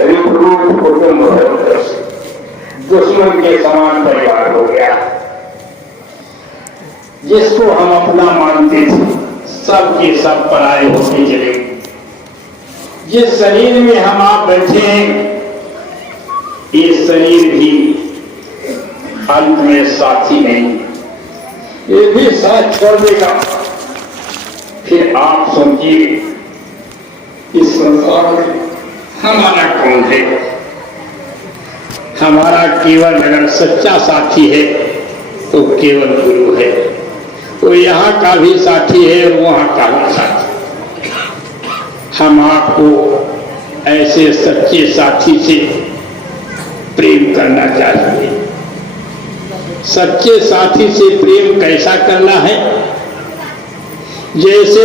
रिपरूप कुटुंब दुश्मन के समान परिवार हो गया। जिसको हम अपना मानते थे सब के सब पराये होते चले। जिस शरीर में हम आप बैठे हैं ये शरीर भी अंत में साथी नहीं, ये भी साथ छोड़ देगा। फिर आप सोचिए इस संसार में हमारा कौन है? हमारा केवल अगर सच्चा साथी है तो केवल गुरु है। तो यहाँ का भी साथी है और वहाँ का भी साथी। हम आपको ऐसे सच्चे साथी से प्रेम करना चाहिए। सच्चे साथी से प्रेम कैसा करना है? जैसे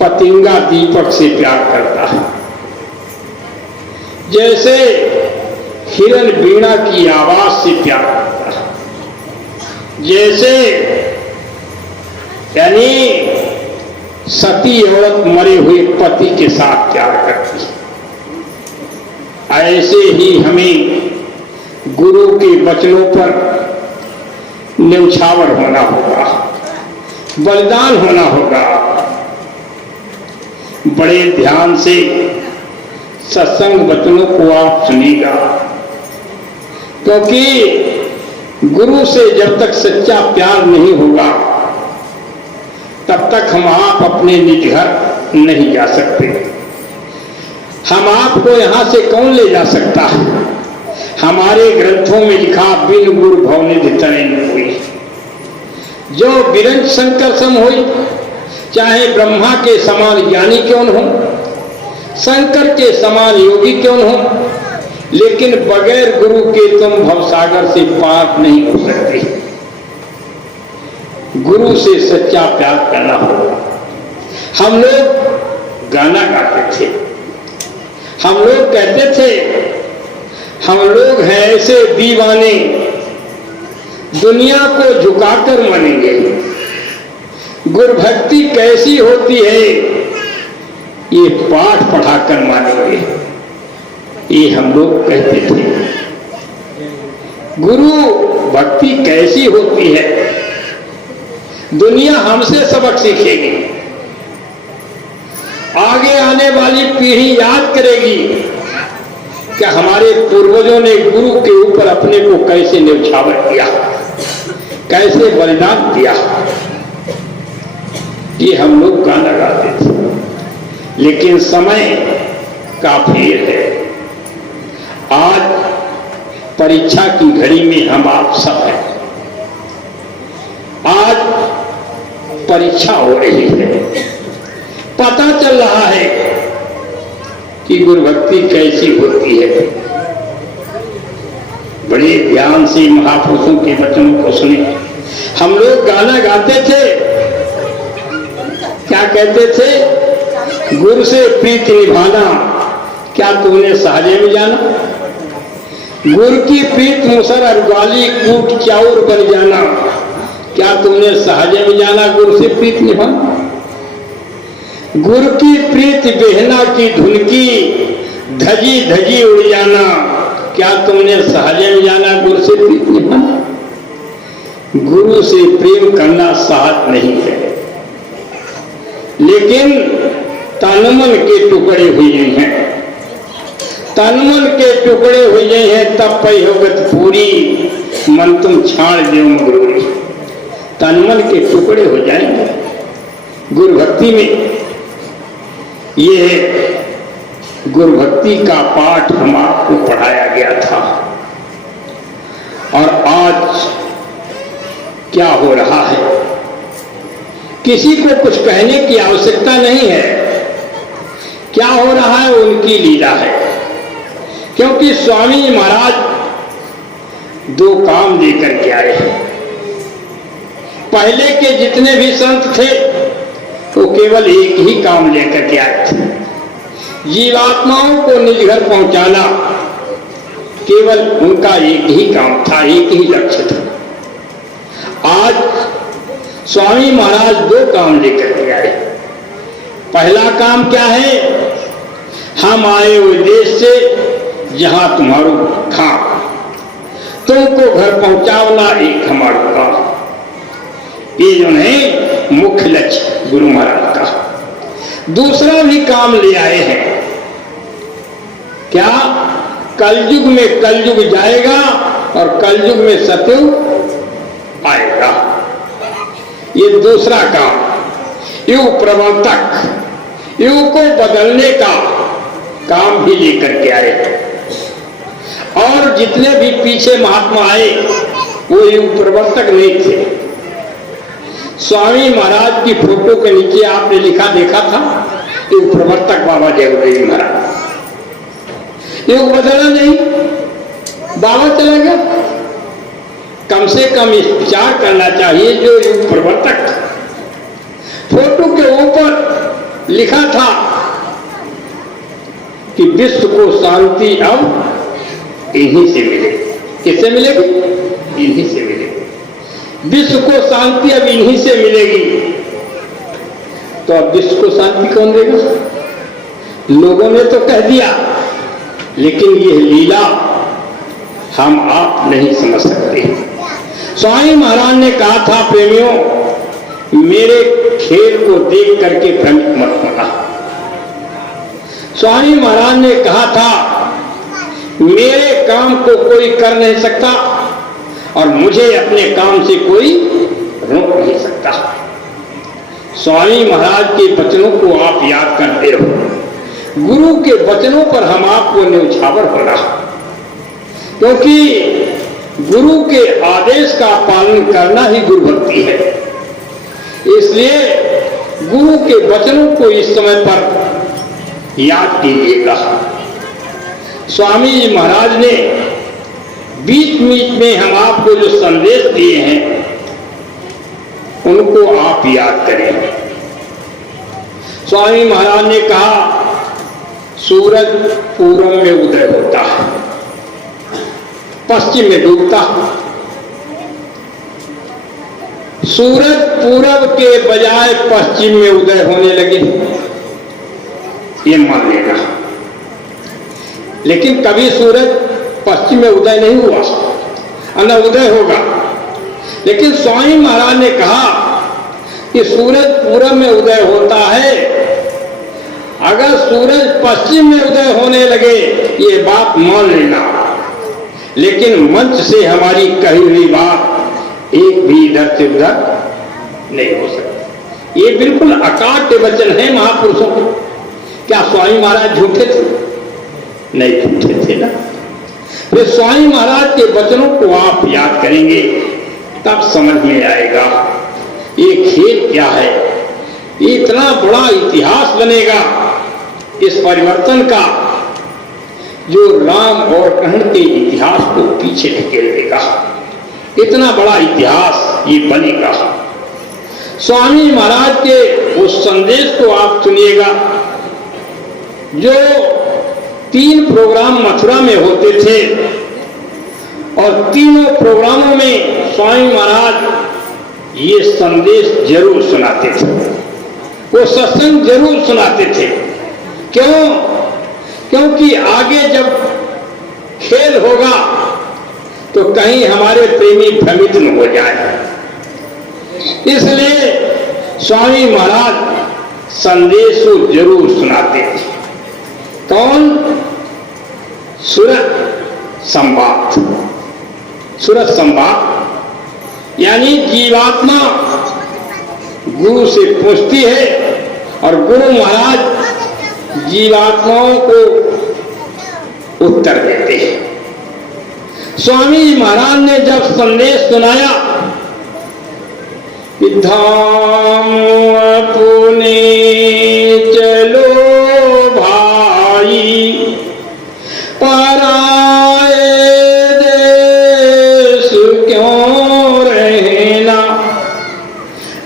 पतंगा दीपक से प्यार करता है, जैसे हिरण वीणा की आवाज से प्यार करता है, जैसे यानी सती औरत मरे हुए पति के साथ प्यार करती है, ऐसे ही हमें गुरु के वचनों पर न्यौछावर होना होगा, बलिदान होना होगा। बड़े ध्यान से सत्संग वचनों को आप सुनिएगा, क्योंकि गुरु से जब तक सच्चा प्यार नहीं होगा तब तक हम आप अपने निज घर नहीं जा सकते। हम आपको यहां से कौन ले जा सकता है? हमारे ग्रंथों में लिखा बिन गुरु भवनिधि तनय न कोई। जो बिरंज शंकर सम होई, चाहे ब्रह्मा के समान ज्ञानी क्यों न हो, शंकर के समान योगी क्यों न हो, लेकिन बगैर गुरु के तुम भवसागर से पार नहीं हो सकते। गुरु से सच्चा प्यार करना होगा। हम लोग गाना गाते थे, हम लोग कहते थे हम लोग हैं ऐसे दीवाने दुनिया को झुकाकर मानेंगे। गुरु भक्ति कैसी होती है ये पाठ पढ़ाकर मानेंगे, ये हम लोग कहते थे। गुरु भक्ति कैसी होती है दुनिया हमसे सबक सीखेगी, आगे आने वाली पीढ़ी याद करेगी कि हमारे पूर्वजों ने गुरु के ऊपर अपने को कैसे न्यौछावर किया, कैसे बलिदान दिया। ये हम लोग गाना गाते थे, लेकिन समय का फेर है। आज परीक्षा की घड़ी में हम आप सब हैं। आज परीक्षा हो रही है, पता चल रहा है कि गुरु भक्ति कैसी होती है। बड़े ध्यान से महापुरुषों के वचनों को सुने। हम लोग गाना गाते थे, क्या कहते थे? गुरु से प्रीति निभाना क्या तूने सहजे में जाना, गुरु की प्रीत मुसर अरगाली कूट चाउर बन जाना क्या तुमने सहजे में जाना। गुरु से प्रीत निभाना, गुरु की प्रीत बेहना की धुन की धजी धजी उड़ जाना क्या तुमने सहजे में जाना। गुरु से प्रीत निभाना, गुरु से प्रेम करना सहज नहीं है, लेकिन तन मन के टुकड़े हुए हैं, तन मन के टुकड़े हुए हैं तब पई होगत पूरी, मन तुम छाड़ देव मगरूरी। तन मन के टुकड़े हो जाएंगे गुरु भक्ति में। ये गुरु भक्ति का पाठ हम आपको पढ़ाया गया था, और आज क्या हो रहा है किसी को कुछ कहने की आवश्यकता नहीं है। क्या हो रहा है उनकी लीला है, क्योंकि स्वामी महाराज दो काम लेकर के आए हैं। पहले के जितने भी संत थे वो केवल एक ही काम लेकर के आए थे, जीवात्माओं को निज घर पहुंचाना। केवल उनका एक ही काम था, एक ही लक्ष्य था। आज स्वामी महाराज दो काम लेकर के आए। पहला काम क्या है? हम आए हुए देश से जहां तुम्हारो था, तुमको घर पहुंचावना एक हमारा काम। ये जो है मुख्य लक्ष्य गुरु महाराज का। दूसरा भी काम ले आए हैं। क्या? कलयुग में कलयुग जाएगा और कलयुग में सतयुग आएगा। ये दूसरा काम। युग प्रवर्तक, युग को बदलने का काम भी लेकर के आए। और जितने भी पीछे महात्मा आए वो युग प्रवर्तक नहीं थे। स्वामी महाराज की फोटो के नीचे आपने लिखा देखा था, युग प्रवर्तक बाबा जगदेव जी महाराज। युग बदला नहीं, बाबा चला गया। कम से कम इस विचार करना चाहिए जो युग प्रवर्तक फोटो के ऊपर लिखा था कि विश्व को शांति अब इन्हीं से मिलेगी। किससे मिलेगी? इन्हीं से मिलेगी। विश्व को शांति अब इन्हीं से मिलेगी। तो अब विश्व को शांति कौन देगा? लोगों ने तो कह दिया, लेकिन यह लीला हम आप नहीं समझ सकते। स्वामी महाराज ने कहा था, प्रेमियों, मेरे खेल को देख करके भ्रमित मत होना। स्वामी महाराज ने कहा था, मेरे काम को कोई कर नहीं सकता और मुझे अपने काम से कोई रोक नहीं सकता। स्वामी महाराज के वचनों को आप याद करते रहो। गुरु के वचनों पर हम आपको न्यौछावर होना, क्योंकि गुरु के आदेश का पालन करना ही गुरु भक्ति है। इसलिए गुरु के वचनों को इस समय पर याद कीजिएगा। स्वामी जी महाराज ने बीच बीच में हम आपको जो संदेश दिए हैं उनको आप याद करें। स्वामी महाराज ने कहा, सूरज पूर्व में उदय होता है, पश्चिम में डूबता है। सूरज पूरब के बजाय पश्चिम में उदय होने लगे, ये मान लेना। लेकिन कभी सूरज पश्चिम में उदय नहीं हुआ, न उदय होगा। लेकिन स्वामी महाराज ने कहा कि सूरज पूरब में उदय होता है। अगर सूरज पश्चिम में उदय होने लगे, ये बात मान लेना। लेकिन मंच से हमारी कही हुई बात एक भी इधर से उधर नहीं हो सकती। ये बिल्कुल अकाट्य वचन है महापुरुषों को। क्या स्वामी महाराज झूठे थे? नहीं झूठे थे ना। फिर स्वामी महाराज के वचनों को आप याद करेंगे तब समझ में आएगा ये खेल क्या है। इतना बड़ा इतिहास बनेगा इस परिवर्तन का, जो राम और कृष्ण के इतिहास को पीछे ढकेल देगा। इतना बड़ा इतिहास ये बनेगा। स्वामी महाराज के उस संदेश को आप सुनिएगा। जो 3 प्रोग्राम मथुरा में होते थे और तीनों प्रोग्रामों में स्वामी महाराज ये संदेश जरूर सुनाते थे, वो सत्संग जरूर सुनाते थे। क्यों? क्योंकि आगे जब खेल होगा तो कहीं हमारे प्रेमी भ्रमित न हो जाए। इसलिए स्वामी महाराज संदेश जरूर सुनाते थे। कौन? सुरत संवाद। सुरत संवाद यानी जीवात्मा गुरु से पूछती है और गुरु महाराज जीवात्माओं को उत्तर देते हैं। स्वामी महाराज ने जब संदेश सुनाया कि धाम अपने चलो भाई, पराए देश क्यों रहना।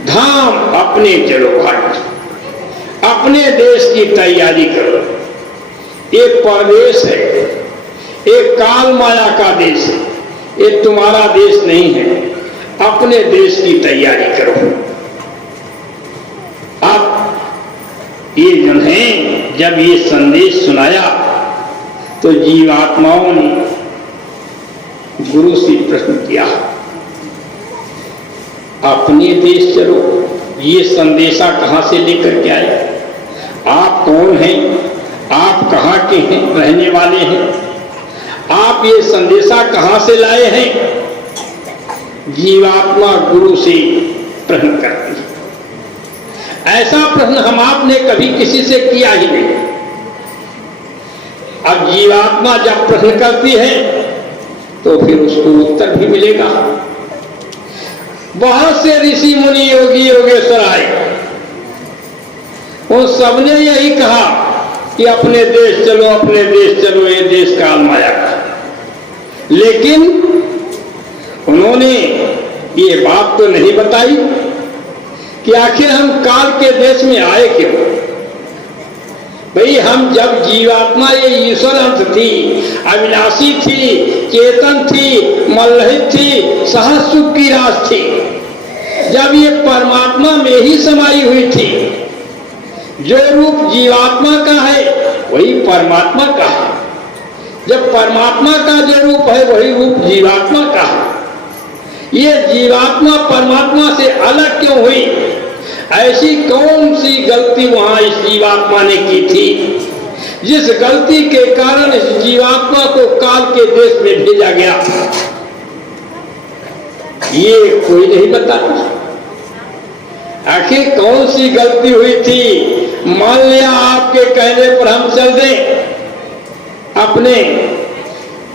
धाम अपने चलो भाई, अपने देश की तैयारी करो। ये परदेश है, एक काल माया का देश है, ये तुम्हारा देश नहीं है। अपने देश की तैयारी करो। आप ये जो है जब ये संदेश सुनाया तो जीवात्माओं ने गुरु से प्रश्न किया, अपने देश चलो, ये संदेशा कहां से लेकर के आए? आप कौन हैं? आप कहां के हैं रहने वाले हैं? आप ये संदेशा कहां से लाए हैं? जीवात्मा गुरु से प्रश्न करती है। ऐसा प्रश्न हम आपने कभी किसी से किया ही नहीं। अब जीवात्मा जब प्रश्न करती है तो फिर उसको उत्तर भी मिलेगा। बहुत से ऋषि मुनि योगी योगेश्वर आए, उन सबने यही कहा कि अपने देश चलो, अपने देश चलो, ये देश काल माया का। लेकिन उन्होंने ये बात तो नहीं बताई कि आखिर हम काल के देश में आए क्यों। भाई हम जब जीवात्मा ये ईश्वर अंश थी, अविनाशी थी, चेतन थी, मल्लहित थी, सहज सुख की रास थी, जब ये परमात्मा में ही समाई हुई थी, जो रूप जीवात्मा का है वही परमात्मा का है, जब परमात्मा का जो रूप है वही रूप जीवात्मा का है। ये जीवात्मा परमात्मा से अलग क्यों हुई? ऐसी कौन सी गलती वहां इस जीवात्मा ने की थी जिस गलती के कारण इस जीवात्मा को काल के देश में भेजा गया? ये कोई नहीं बताता। आखिर कौन सी गलती हुई थी? मान लिया आपके कहने पर हम चल दें, अपने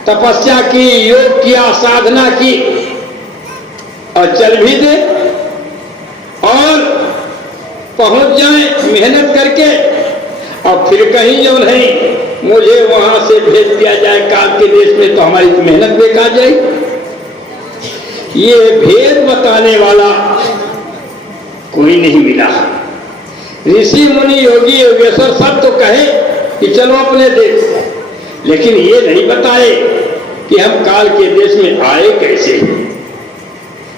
तपस्या की, योग किया, साधना की और चल भी दे और पहुंच जाए मेहनत करके, और फिर कहीं जो नहीं मुझे वहां से भेज दिया जाए काल के देश में, तो हमारी मेहनत बेकार जाएगी। ये भेद बताने वाला कोई नहीं मिला। ऋषि मुनि योगी योगेश्वर सब तो कहे कि चलो अपने देश, लेकिन ये नहीं बताए कि हम काल के देश में आए कैसे,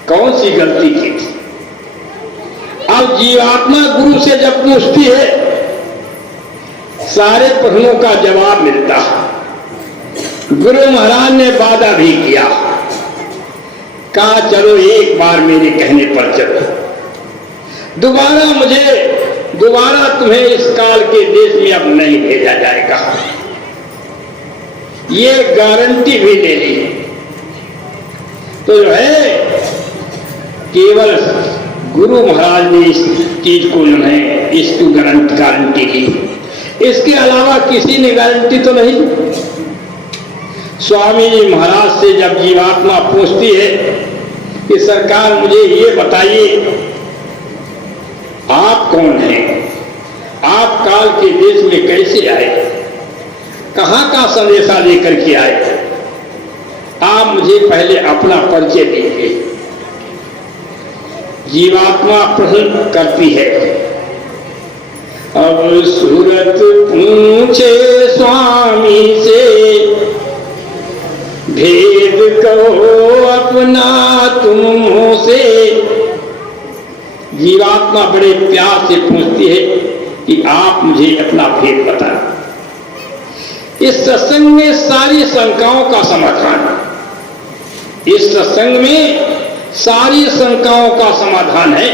कौन सी गलती की थी। अब जीवात्मा गुरु से जब पूछती है, सारे प्रश्नों का जवाब मिलता। गुरु महाराज ने वादा भी किया, कहा चलो एक बार मेरे कहने पर चलो, दोबारा तुम्हें इस काल के देश में अब नहीं भेजा जाएगा। ये गारंटी भी ले ली। तो जो है केवल गुरु महाराज ने इस चीज को जो है इसको गारंटी दी, इसके अलावा किसी ने गारंटी तो नहीं। स्वामी जी महाराज से जब जीवात्मा पूछती है कि सरकार मुझे ये बताइए आप कौन हैं, आप काल के देश में कैसे आए, कहां का संदेशा लेकर के आए, आप मुझे पहले अपना परिचय दीजिए। जीवात्मा प्रश्न करती है, अब सूरत पूछे स्वामी से, भेद कहो अपना तुम मुंह से। जीवात्मा बड़े प्यार से पूछती है कि आप मुझे अपना भेद बताएं। इस सत्संग में सारी शंकाओं का समाधान, इस सत्संग में सारी शंकाओं का समाधान है।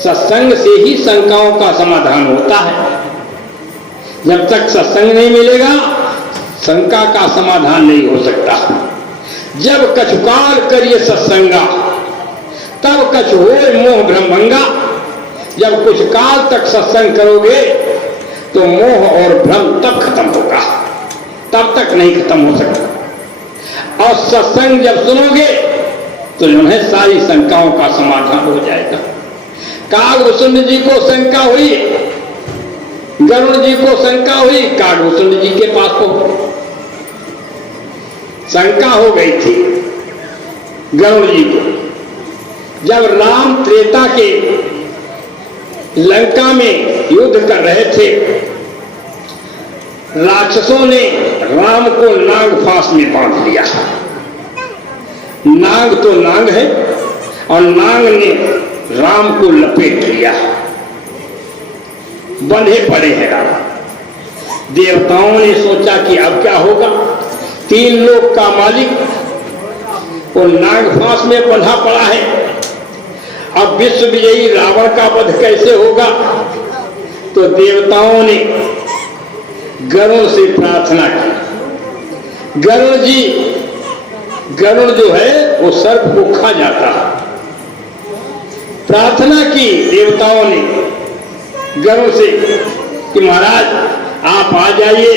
सत्संग से ही शंकाओं का समाधान होता है। जब तक सत्संग नहीं मिलेगा शंका का समाधान नहीं हो सकता। जब कछुकाल करिए सत्संगा, तब कछु होए मोह भ्रमभंगा। जब कुछ काल तक सत्संग करोगे तो मोह और भ्रम तब खत्म होगा, तब तक नहीं खत्म हो सकता। और सत्संग जब सुनोगे तो जो है सारी शंकाओं का समाधान हो जाएगा। कागभूषण जी को शंका हुई, गरुड़ जी को शंका हुई, कागभूषण जी के पास को शंका हो गई थी गरुड़ जी को। जब राम त्रेता के लंका में युद्ध कर रहे थे, राक्षसों ने राम को नाग फांस में बांध लिया। नाग तो नाग है और नाग ने राम को लपेट लिया। बंधे पड़े हैं राम। देवताओं ने सोचा कि अब क्या होगा, 3 लोक का मालिक वो नागफांस में बंधा पड़ा है, अब विश्व विजयी रावण का वध कैसे होगा। तो देवताओं ने गरुड़ से प्रार्थना की। गरुड़ जो है वो सर्प को खा जाता है। प्रार्थना की देवताओं ने गरुड़ से कि महाराज आप आ जाइए,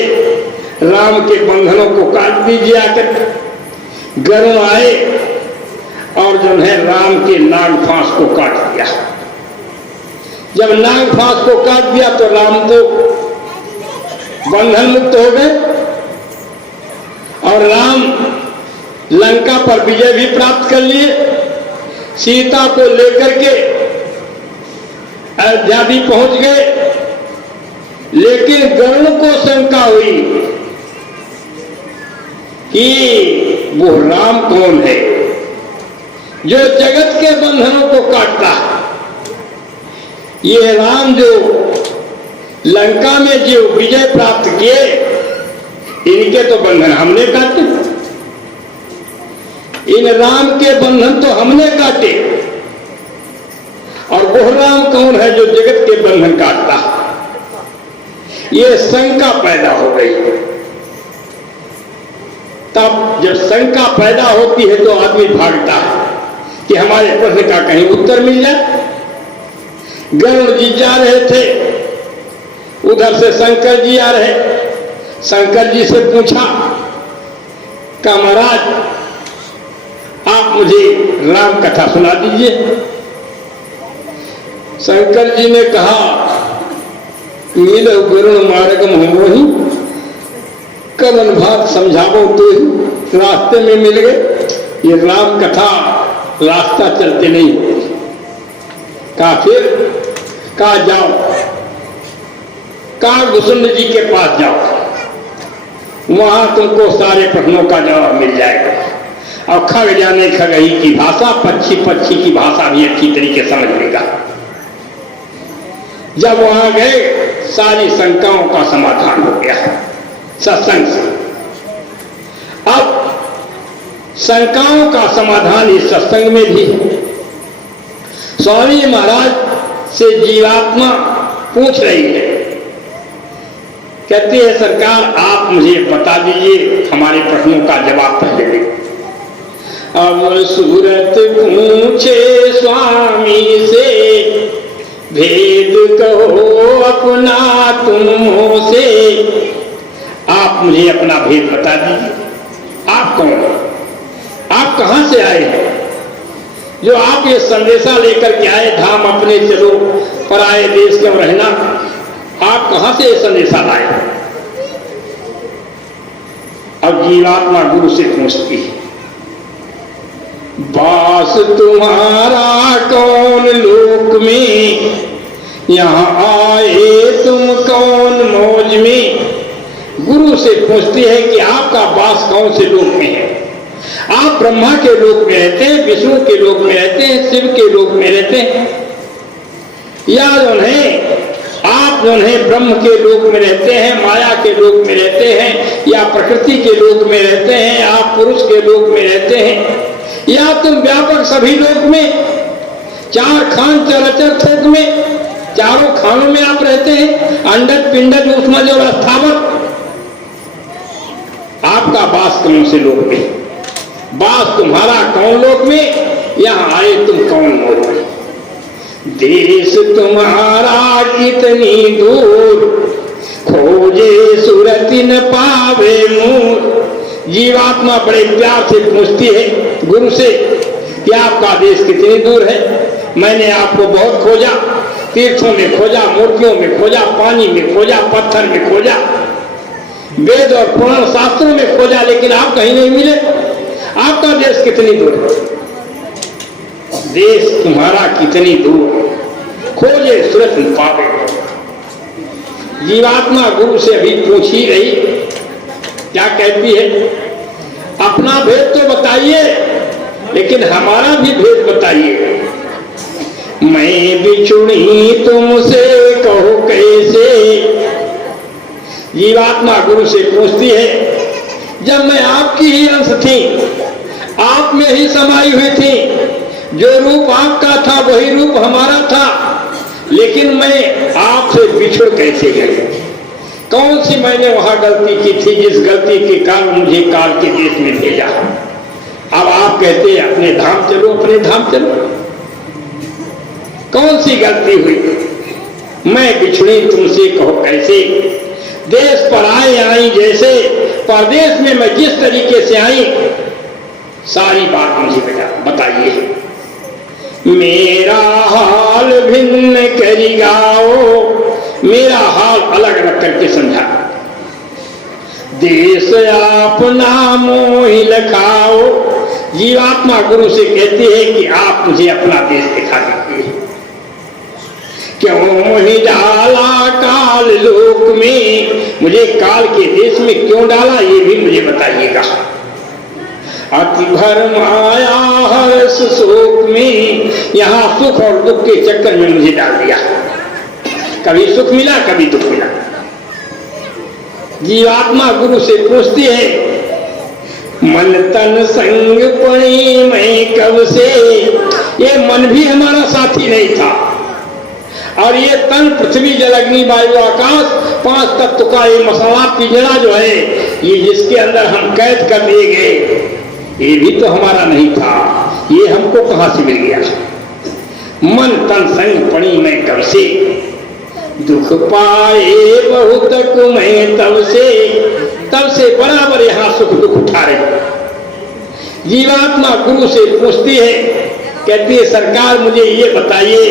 राम के बंधनों को काट दीजिए आकर। गरुड़ आए और जो है राम के नागफांस को काट दिया। जब नागफांस को काट दिया तो राम तो बंधन मुक्त हो गए और राम लंका पर विजय भी प्राप्त कर लिए। सीता को लेकर के अयोध्या भी पहुंच गए। लेकिन गरुड़ को शंका हुई कि वो राम कौन है जो जगत के बंधनों को काटता है। ये राम जो लंका में जो विजय प्राप्त किए, इनके तो बंधन हमने काटे। इन राम के बंधन तो हमने काटे, और वो राम कौन है जो जगत के बंधन काटता है। ये शंका पैदा हो गई। तब जब शंका पैदा होती है तो आदमी भागता है कि हमारे प्रश्न का कहीं उत्तर मिल जाए। गरुड़ जी जा रहे थे, उधर से शंकर जी आ रहे। शंकर जी से पूछा कि महाराज आप मुझे राम कथा सुना दीजिए। शंकर जी ने कहा मिलो गरुड़ मार्गम हो ही, कवन बात समझावो तो रास्ते में मिल गए। ये राम कथा रास्ता चलते नहीं होती। कहा फिर कहा जाओ, काकभूषुंड जी के पास जाओ, वहां तुमको सारे प्रश्नों का जवाब मिल जाएगा। और खग जाने खगही की भाषा, पक्षी पक्षी की भाषा भी अच्छी तरीके समझ लेगा। जब वहां गए सारी शंकाओं का समाधान हो गया सत्संग से। अब शंकाओं का समाधान इस सत्संग में भी है। स्वामी महाराज से जीवात्मा पूछ रही है, कहती है सरकार आप मुझे बता दीजिए, हमारे प्रश्नों का जवाब पहले दें। अब सूरत पूछे स्वामी से, भेद कहो अपना तुम से। आप मुझे अपना भेद बता दीजिए, आप कौन हो, आप कहां से आए हैं, जो आप ये संदेशा लेकर के आए धाम अपने चलो पराए देश क्यों रहना, आप कहां से ये संदेशा लाए। अब जीवात्मा गुरु से पूछती है, बास तुम्हारा कौन लोक में, यहां आए तुम कौन मौज में। गुरु से पूछती है कि आपका वास कौन से लोक में है। आप ब्रह्मा के लोक में रहते हैं, विष्णु के लोक में रहते हैं, शिव के लोक में रहते हैं, या जो है आप जो है ब्रह्म के लोक में रहते हैं, माया के लोक में रहते हैं, या प्रकृति के लोक में रहते हैं, आप पुरुष के लोक में रहते हैं, या तुम व्यापक सभी लोक में, 4 खान चलचर थोक में, चारों खानों में आप रहते हैं, अंडज पिंडज ऊष्मज और स्थावर। आपका वास कौन से लोक में, वास तुम्हारा कौन लोक में, यहां आए तुम कौन लोक में। देश तुम्हारा कितनी दूर, खोजे सुरति न पावे मूर। जीवात्मा बड़े प्यार से पूछती है गुरु से कि आपका देश कितनी दूर है। मैंने आपको बहुत खोजा, तीर्थों में खोजा, मूर्तियों में खोजा, पानी में खोजा, पत्थर में खोजा, वेद और पुराण शास्त्रों में खोजा, लेकिन आप कहीं नहीं मिले। आपका देश कितनी दूर है, देश तुम्हारा कितनी दूर, खोजे सुरत न पावे। जीवात्मा गुरु से अभी पूछ ही रही, क्या कहती है, अपना भेद तो बताइए, लेकिन हमारा भी भेद बताइए। मैं बिछुड़ी तुमसे कहो कैसे। जीवात्मा गुरु से पूछती है, जब मैं आपकी ही अंश थी, आप में ही समाई हुई थी, जो रूप आपका था वही रूप हमारा था, लेकिन मैं आपसे बिछुड़ कैसे गई? कौन सी मैंने वहां गलती की थी जिस गलती के कारण मुझे काल के देश में भेजा? अब आप कहते हैं अपने धाम चलो, अपने धाम चलो। कौन सी गलती हुई? मैं बिछड़ी तुमसे कहो कैसे। देश पर आए आई जैसे, परदेश में मैं जिस तरीके से आई, सारी बात मुझे बताइए। मेरा हाल भिन्न करी गाओ, मेरा हाल अलग अलग करके समझा। देश अपना मोहि लखाओ। जीवात्मा गुरु से कहती है कि आप मुझे अपना देश दिखा दीजिए। क्यों मोहि डाला काल लोक में, मुझे काल के देश में क्यों डाला ये भी मुझे बताइएगा। अति भर माया हर्ष शोक में, यहाँ सुख और दुख के चक्कर में मुझे डाल दिया। कभी सुख मिला, कभी दुख मिला। जीवात्मा गुरु से पूछती है, मन तन संग पड़ी मैं कब से। ये मन भी हमारा साथी नहीं था, और ये तन पृथ्वी जल अग्नि वायु आकाश 5 तत्व का ये मसाला पिंजरा जो है, ये जिसके अंदर हम कैद कर दिए गए, ये भी तो हमारा नहीं था। ये हमको कहां से मिल गया? मन तन संग पड़ी मैं कब से, दुख पाए बहुत तक मैं तब से बराबर यहां सुख दुख उठा रहे। जीवात्मा गुरु से पूछती है, कहती है सरकार मुझे ये बताइए,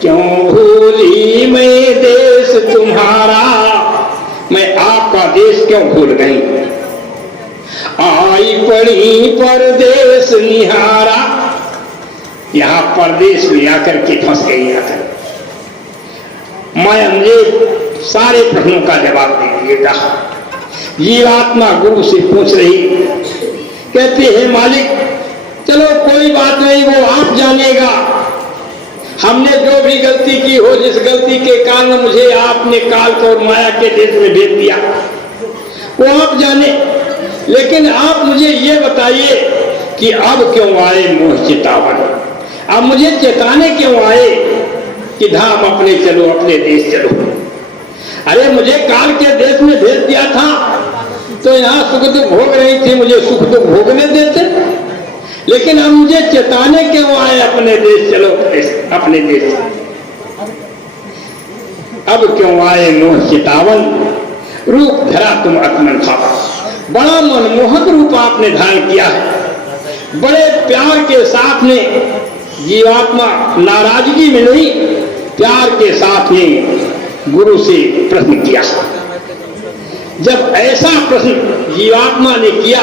क्यों भूली मैं देश तुम्हारा, मैं आपका देश क्यों भूल गई? आई पड़ी परदेश निहारा, यहां परदेश में आकर के फंस गई। आकर मैं मुझे सारे प्रश्नों का जवाब दे दिएगा। जीवात्मा गुरु से पूछ रही, कहते हैं मालिक चलो कोई बात नहीं, वो आप जानेगा। हमने जो भी गलती की हो, जिस गलती के कारण मुझे आपने काल को और माया के देश में भेज दिया, वो आप जाने। लेकिन आप मुझे ये बताइए कि अब क्यों आए मोह चितावन? अब मुझे चेताने क्यों आए कि धाम अपने चलो, अपने देश चलो? अरे मुझे काल के देश में भेज दिया था तो यहाँ सुख दुख भोग रही थी, मुझे सुख दुख भोगने देते। लेकिन अब मुझे चेताने क्यों आए अपने देश चलो, अपने देश? अब क्यों आए मोह चितावन? रूप धरा तुम अतमन भावा, बड़ा मनमोहक रूप आपने धारण किया है। बड़े प्यार के साथ में जीवात्मा नाराजगी में नहीं, प्यार के साथ में गुरु से प्रश्न किया। जब ऐसा प्रश्न जीवात्मा ने किया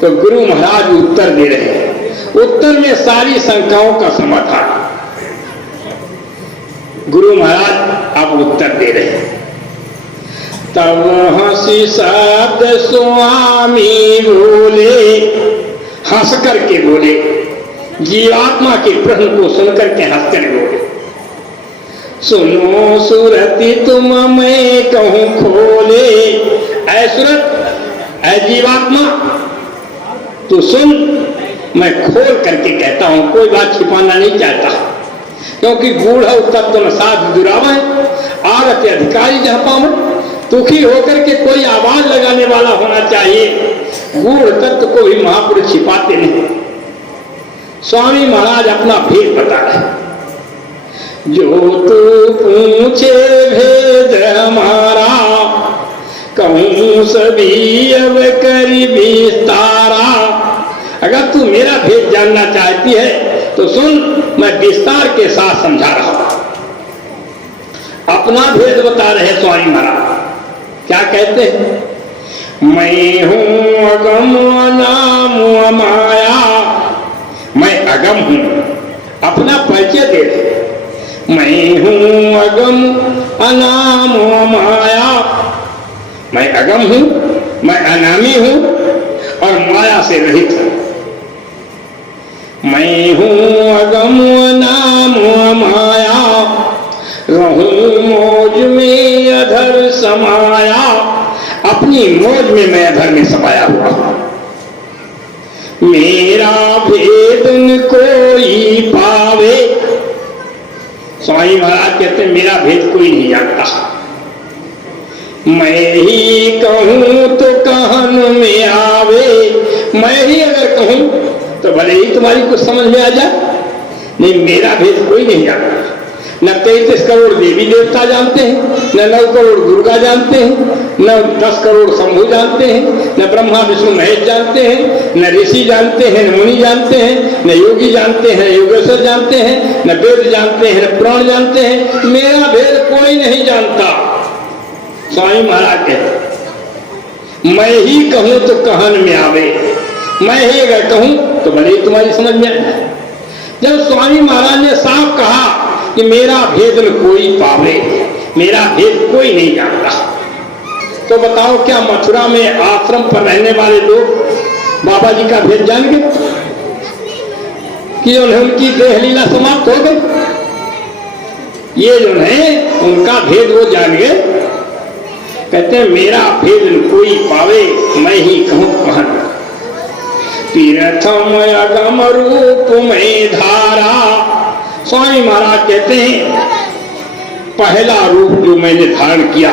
तो गुरु महाराज उत्तर दे रहे हैं। उत्तर में सारी शंकाओं का समाधान। गुरु महाराज आप उत्तर दे रहे हैं। तब हंसी शब्द स्वामी बोले, हंस करके बोले, जीवात्मा के प्रश्न को सुनकर के हंस कर बोले, सुनो सुरति तुम मैं कहूं खोले। ऐ सुरत, ऐ जीवात्मा तू सुन, मैं खोल करके कहता हूं, कोई बात छिपाना नहीं चाहता। क्योंकि गूढ़ तत्व तो साध दुरावा है, आगत अधिकारी जहां पावन, दुखी होकर के कोई आवाज लगाने वाला होना चाहिए। गूढ़ तत्व को भी महापुरुष छिपाते नहीं। स्वामी महाराज अपना भेद बता रहे, जो तू पूछे भेद हमारा, कहूं सभी अब करी विस्तारा। अगर तू मेरा भेद जानना चाहती है तो सुन, मैं विस्तार के साथ समझा रहा हूं। अपना भेद बता रहे स्वामी महाराज। क्या कहते हैं? मैं हूं अगम अनाम माया, मैं अगम हूं, अपना परिचय दे रहे। मैं हूं अगम अनाम माया, मैं अगम हूं, मैं अनामी हूं और माया से रहित हूं। मैं हूं अगम अनाम माया, समाया, अपनी मौज में मैं घर में समाया हुआ हूं। मेरा भेद न कोई पावे, स्वामी महाराज कहते हैं मेरा भेद कोई नहीं जानता। मैं ही कहूं तो कहन में आवे, मैं ही अगर कहूं तो भले ही तुम्हारी कुछ समझ में आ जाए, नहीं मेरा भेद कोई नहीं जानता। न 33 करोड़ देवी देवता जानते हैं, न 9 करोड़ दुर्गा जानते हैं, न 10 करोड़ शंभु जानते हैं, न ब्रह्मा विष्णु महेश जानते हैं, न ऋषि जानते हैं, न मुनि जानते हैं, न योगी जानते हैं, न योगेश्वर जानते हैं, न वेद जानते हैं, न पुराण जानते हैं। मेरा भेद कोई नहीं जानता। स्वामी महाराज कहते मैं ही कहूं तो कहन में आवे, मैं ही अगर कहूं तो भले तुम्हारी समझ में आए। जब स्वामी महाराज ने साफ कहा कि मेरा भेद न कोई पावे, मेरा भेद कोई नहीं जानता, तो बताओ क्या मथुरा में आश्रम पर रहने वाले लोग बाबा जी का भेद जान गए कि उनकी देह लीला समाप्त हो गई? ये जो है उनका भेद वो जान गए। कहते हैं मेरा भेद न कोई पावे, मैं ही कहूं कहन। तीर्थम अगम रूप में धारा, स्वामी महाराज कहते हैं पहला रूप जो मैंने धारण किया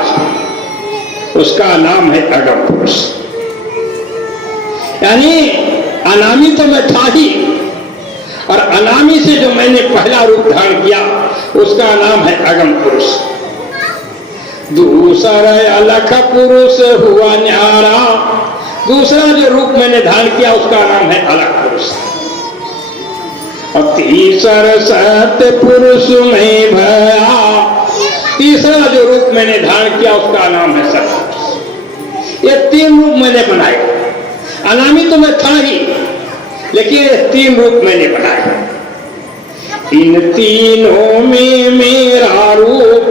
उसका नाम है अगम पुरुष। यानी अनामी तो मैं था ही, और अनामी से जो मैंने पहला रूप धारण किया उसका नाम है अगम पुरुष। दूसरा अलख पुरुष हुआ न्यारा, दूसरा जो रूप मैंने धारण किया उसका नाम है अलख पुरुष। और तीसरा सत्य पुरुष में भया, तीसरा जो रूप मैंने धारण किया उसका नाम है सत्य पुरुष। ये 3 रूप मैंने बनाए। अनामी तो मैं था ही, लेकिन ये 3 रूप मैंने बनाए। इन तीनों में मेरा रूप,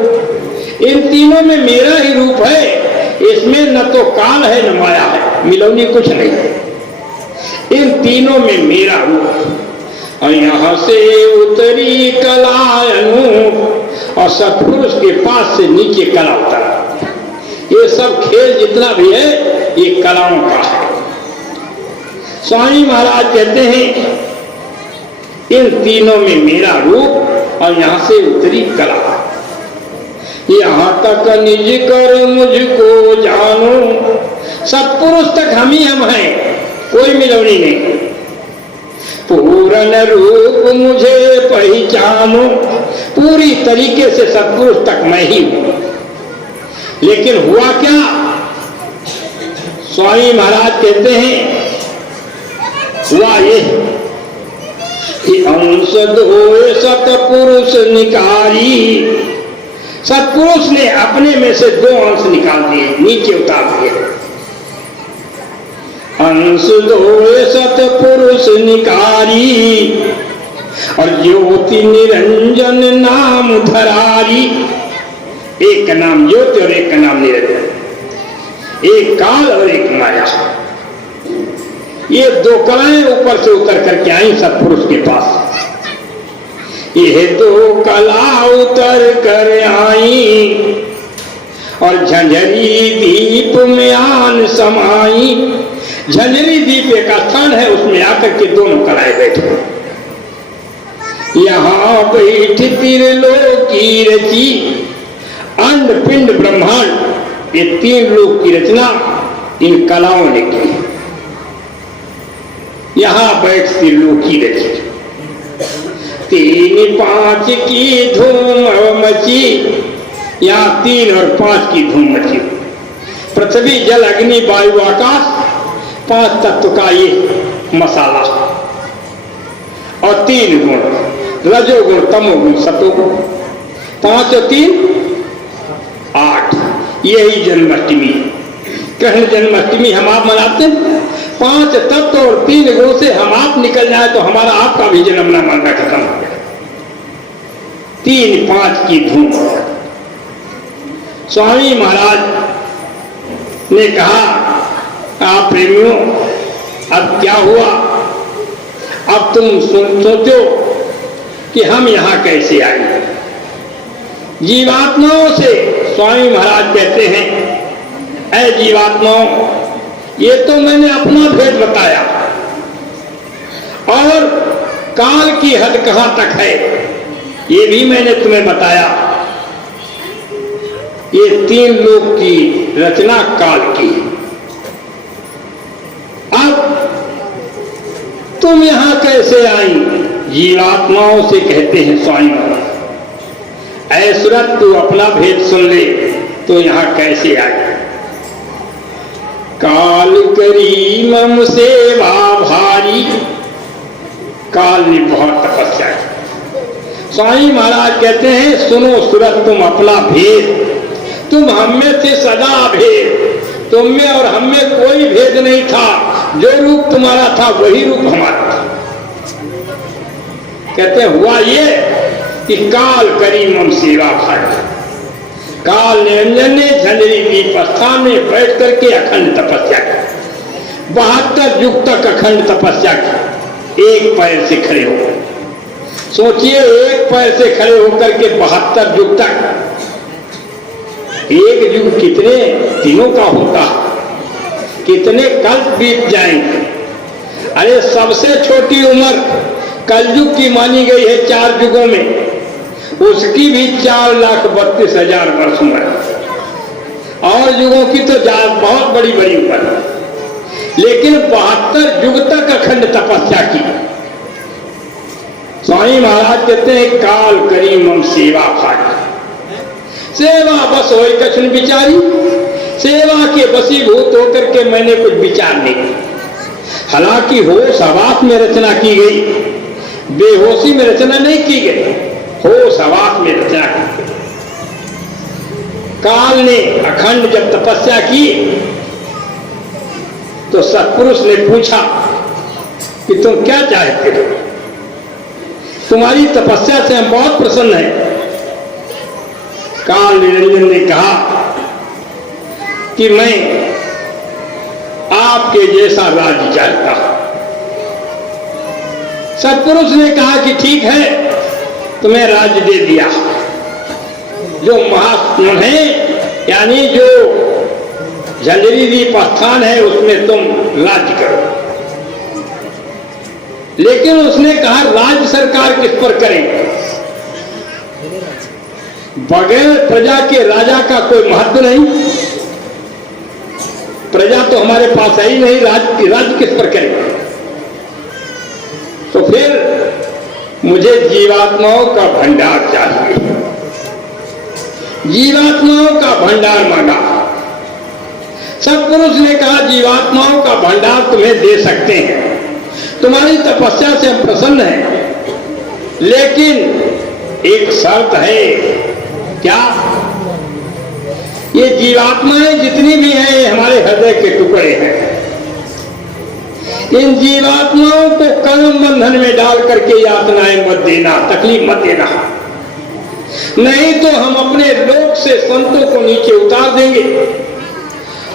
इन तीनों में मेरा ही रूप है। इसमें न तो काल है न माया है, मिलौनी कुछ नहीं है। इन तीनों में मेरा रूप, और यहां से उतरी कलायनु, और सतपुरुष के पास से नीचे कला उतरा। ये सब खेल जितना भी है ये कलाओं का है। स्वामी महाराज कहते हैं इन तीनों में मेरा रूप, और यहां से उतरी कला। यहां तक निज कर मुझको जानो, सतपुरुष तक हम ही हम हैं, कोई मिलौनी नहीं। पूर्ण रूप मुझे पहचानो, पूरी तरीके से सतपुरुष तक मैं ही हूं। लेकिन हुआ क्या? स्वामी महाराज कहते हैं हुआ ये कि अंश धोए सतपुरुष निकारी, सतपुरुष ने अपने में से 2 अंश निकाल दिए, नीचे उतार दिए। अंश धोए सतपुरुष निकारी, और ज्योति निरंजन नाम धरारी। एक का नाम ज्योति और एक का नाम निरंजन, एक काल और एक माया। ये 2 कलाएं ऊपर से उतर करके आई सतपुरुष के पास। ये 2 कला उतर कर आई, और झंझरी दीप में आन समाई। झंझरी दीप एक स्थान है, उसमें आकर के दोनों कलाएं बैठे। यहां बैठ त्रिलोकी रची, अंड पिंड ब्रह्मांड, ये 3 लोक की रचना इन कलाओं ने की। यहां बैठ त्रिलोकी रची, 3 5 की धूम मची, यहां 3 और 5 की धूम मची। पृथ्वी जल अग्नि वायु आकाश, 5 तत्व का ये मसाला, और 3 गुण, रजोगुण तमोगुण सतोगुण, 5 और 3 8। यही जन्माष्टमी, कृष्ण जन्माष्टमी हम आप मनाते हैं। 5 तत्व और 3 गुण से हम आप निकल जाए तो हमारा आपका भी जन्म ना मानना खत्म हो गया। 3 5 की धूम। स्वामी महाराज ने कहा आप प्रेमियों अब क्या हुआ, अब तुम सोचो कि हम यहां कैसे आए। जीवात्माओं से स्वामी महाराज कहते हैं, ऐ जीवात्माओं, ये तो मैंने अपना भेद बताया और काल की हद कहां तक है ये भी मैंने तुम्हें बताया। ये तीन लोक की रचना काल की। अब तुम यहां कैसे आई? जीवात्माओं से कहते हैं स्वामी महाराज, ऐ सुरत, तू अपना भेद सुन ले, तो यहां कैसे आई? काल करी मम सेवा भारी, काल ने बहुत तपस्या की। स्वामी महाराज कहते हैं, सुनो सुरत, तुम अपना भेद, तुम हमें थे सदा भेद, तुम में और हम में कोई भेद नहीं था, जो रूप तुम्हारा था वही रूप हमारा था। कहते हुआ ये कि काल करी मम सेवा भारी, काल निरंजन ने झंझरी द्वीप स्थान में बैठ करके अखंड तपस्या की, 72 युग तक अखंड तपस्या की, एक पैर से खड़े हो। सोचिए, एक पैर से खड़े होकर के 72 युग तक, एक युग कितने दिनों का होता, कितने कल्प बीत जाएंगे। अरे सबसे छोटी उम्र कलयुग की मानी गई है 4 युगों में, उसकी भी 4,32,000 वर्ष उम्र, और युगों की तो बहुत बड़ी बड़ी उम्र, लेकिन 72 युग तक अखंड तपस्या की। स्वामी महाराज कहते हैं, काल करी मम सेवा भारी, सेवा बस होई कछुन विचारी, सेवा के वशीभूत होकर के मैंने कुछ विचार नहीं किया। हालांकि होश हवास में रचना की गई, बेहोशी में रचना नहीं की गई, होश हवास में रचना की गई। काल ने अखंड जब तपस्या की तो सत्पुरुष ने पूछा कि तुम क्या चाहते हो? तुम्हारी तपस्या से हम बहुत प्रसन्न हैं। काल निरंजन ने कहा कि मैं आपके जैसा राज्य चाहता हूं। सत्पुरुष ने कहा कि ठीक है, तुम्हें राज्य दे दिया, जो महात्मा है, यानी जो झंझरी द्वीप स्थान है उसमें तुम राज्य करो। लेकिन उसने कहा, राज्य सरकार किस पर करें? बगैर प्रजा के राजा का कोई महत्व नहीं, प्रजा तो हमारे पास है ही नहीं, राज्य किस पर करें? तो फिर मुझे जीवात्माओं का भंडार चाहिए। जीवात्माओं का भंडार मांगा। सत्पुरुष ने कहा, जीवात्माओं का भंडार तुम्हें दे सकते हैं, तुम्हारी तपस्या से हम प्रसन्न हैं, लेकिन एक शर्त है। क्या? ये जीवात्माएं जितनी भी हैं, ये हमारे हृदय के टुकड़े हैं। इन जीवात्माओं को कर्म बंधन में डाल करके यातनाएं मत देना, तकलीफ मत देना, नहीं तो हम अपने लोक से संतों को नीचे उतार देंगे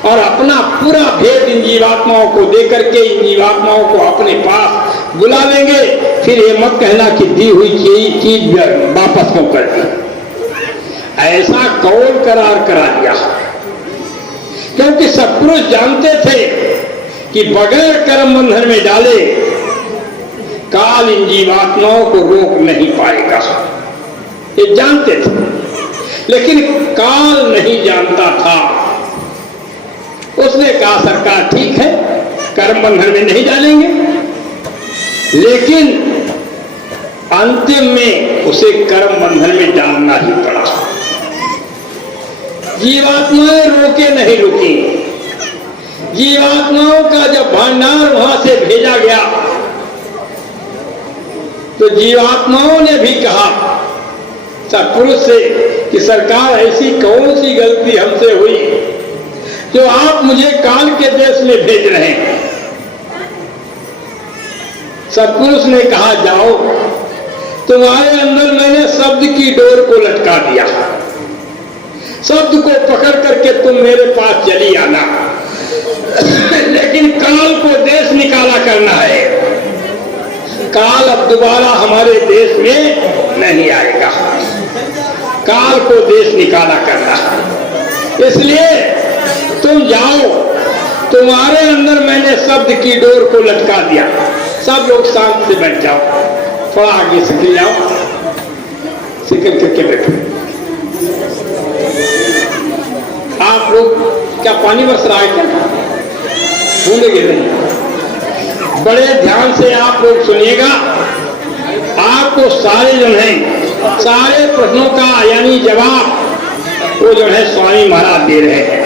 और अपना पूरा भेद इन जीवात्माओं को दे करके इन जीवात्माओं को अपने पास बुला लेंगे। फिर ये मत कहना कि दी हुई चीज वापस क्यों कर दी। ऐसा कौल करार करा दिया, क्योंकि सत्पुरुष जानते थे कि बगैर कर्म बंधन में डाले काल इन जीवात्माओं को रोक नहीं पाएगा, ये जानते थे। लेकिन काल नहीं जानता था। उसने कहा, सरकार ठीक है, कर्म बंधन में नहीं डालेंगे, लेकिन अंतिम में उसे कर्म बंधन में डालना ही पड़ा। जीवात्माएं रोके नहीं रुकी। जीवात्माओं का जब भंडार वहां से भेजा गया तो जीवात्माओं ने भी कहा सत्पुरुष से कि सरकार, ऐसी कौन सी गलती हमसे हुई जो आप मुझे काल के देश में भेज रहे हैं? सत्पुरुष ने कहा, जाओ, तुम्हारे अंदर मैंने शब्द की डोर को लटका दिया, शब्द को पकड़ करके तुम मेरे पास चली आना, लेकिन काल को देश निकाला करना है। काल अब दोबारा हमारे देश में नहीं आएगा। काल को देश निकाला करना। इसलिए तुम जाओ, तुम्हारे अंदर मैंने शब्द की डोर को लटका दिया। सब लोग शांत से बैठ जाओ, थोड़ा आगे से जाओ, सिकल करके बैठो। आप लोग क्या पानी बरस रहा है क्या? भूलेंगे नहीं। बड़े ध्यान से आप लोग सुनिएगा। आपको सारे जो है सारे प्रश्नों का यानी जवाब वो जो है स्वामी महाराज दे रहे हैं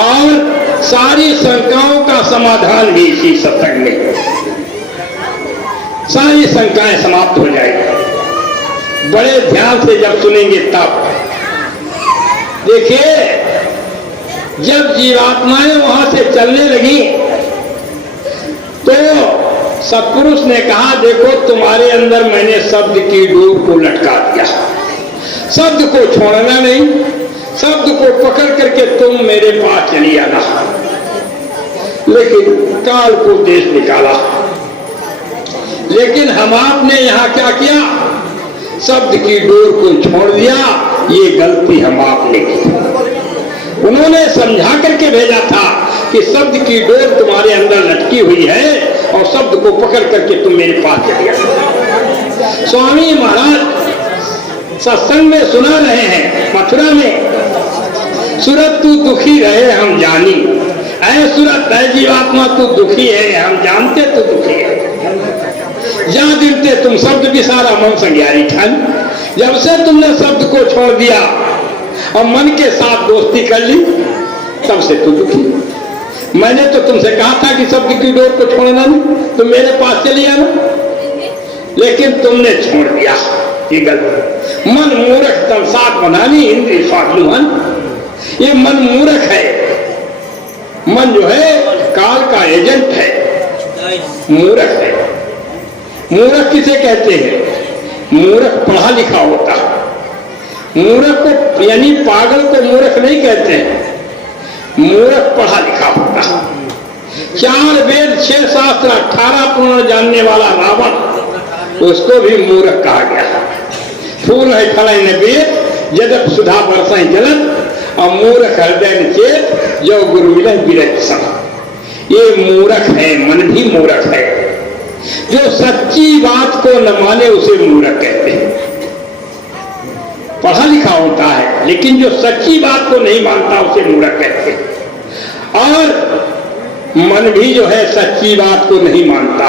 और सारी शंकाओं का समाधान भी इसी सत्संग में। सारी शंकाएं समाप्त हो जाएगी बड़े ध्यान से जब सुनेंगे तब। देखिए, जब जीवात्माएं वहां से चलने लगी तो सत्पुरुष ने कहा, देखो तुम्हारे अंदर मैंने शब्द की डोर को लटका दिया। शब्द को छोड़ना नहीं, शब्द को पकड़ करके तुम मेरे पास चली आना। लेकिन काल को देश निकाला। लेकिन हम आपने यहां क्या किया? शब्द की डोर को छोड़ दिया। ये गलती हम आपने की। उन्होंने समझा करके भेजा था कि शब्द की डोर तुम्हारे अंदर लटकी हुई है और शब्द को पकड़ करके तुम मेरे पास चले आओ। स्वामी महाराज सत्संग में सुना रहे हैं मथुरा में, सूरत तू दुखी रहे हम जानी। ऐ सूरत है जीवात्मा तू दुखी है, हम जानते तू दुखी है। जा दिलते तुम शब्द विसारा मन संज्ञारी ठान। जब से तुमने शब्द को छोड़ दिया और मन के साथ दोस्ती कर ली, तब से तू दुखी। मैंने तो तुमसे कहा था कि शब्द की डोर को छोड़ना नहीं, तुम मेरे पास चली आना, लेकिन तुमने छोड़ दिया। ये गलत। मन मूर्ख तब साथ बनानी इंद्रिय स्वात्मन। ये मन मूर्ख है। मन जो है काल का एजेंट है, मूर्ख है। मूर्ख किसे कहते हैं? मूर्ख पढ़ा लिखा होता। मूर्ख को यानी पागल को मूर्ख नहीं कहते हैं, मूर्ख पढ़ा लिखा होता। 4 वेद 6 शास्त्र 18 पुराण जानने वाला रावण, उसको भी मूर्ख कहा गया। फूल है फल न वेद यद्यप सुधा बरसाई जलत और मूर्ख हृदय चेत जो गुरु मिले विरज सब। ये मूर्ख है, मन भी मूर्ख है। जो सच्ची बात को न माने उसे मूर्ख कहते हैं। पढ़ा लिखा होता है लेकिन जो सच्ची बात को नहीं मानता उसे मूर्ख कहते हैं। और मन भी जो है सच्ची बात को नहीं मानता।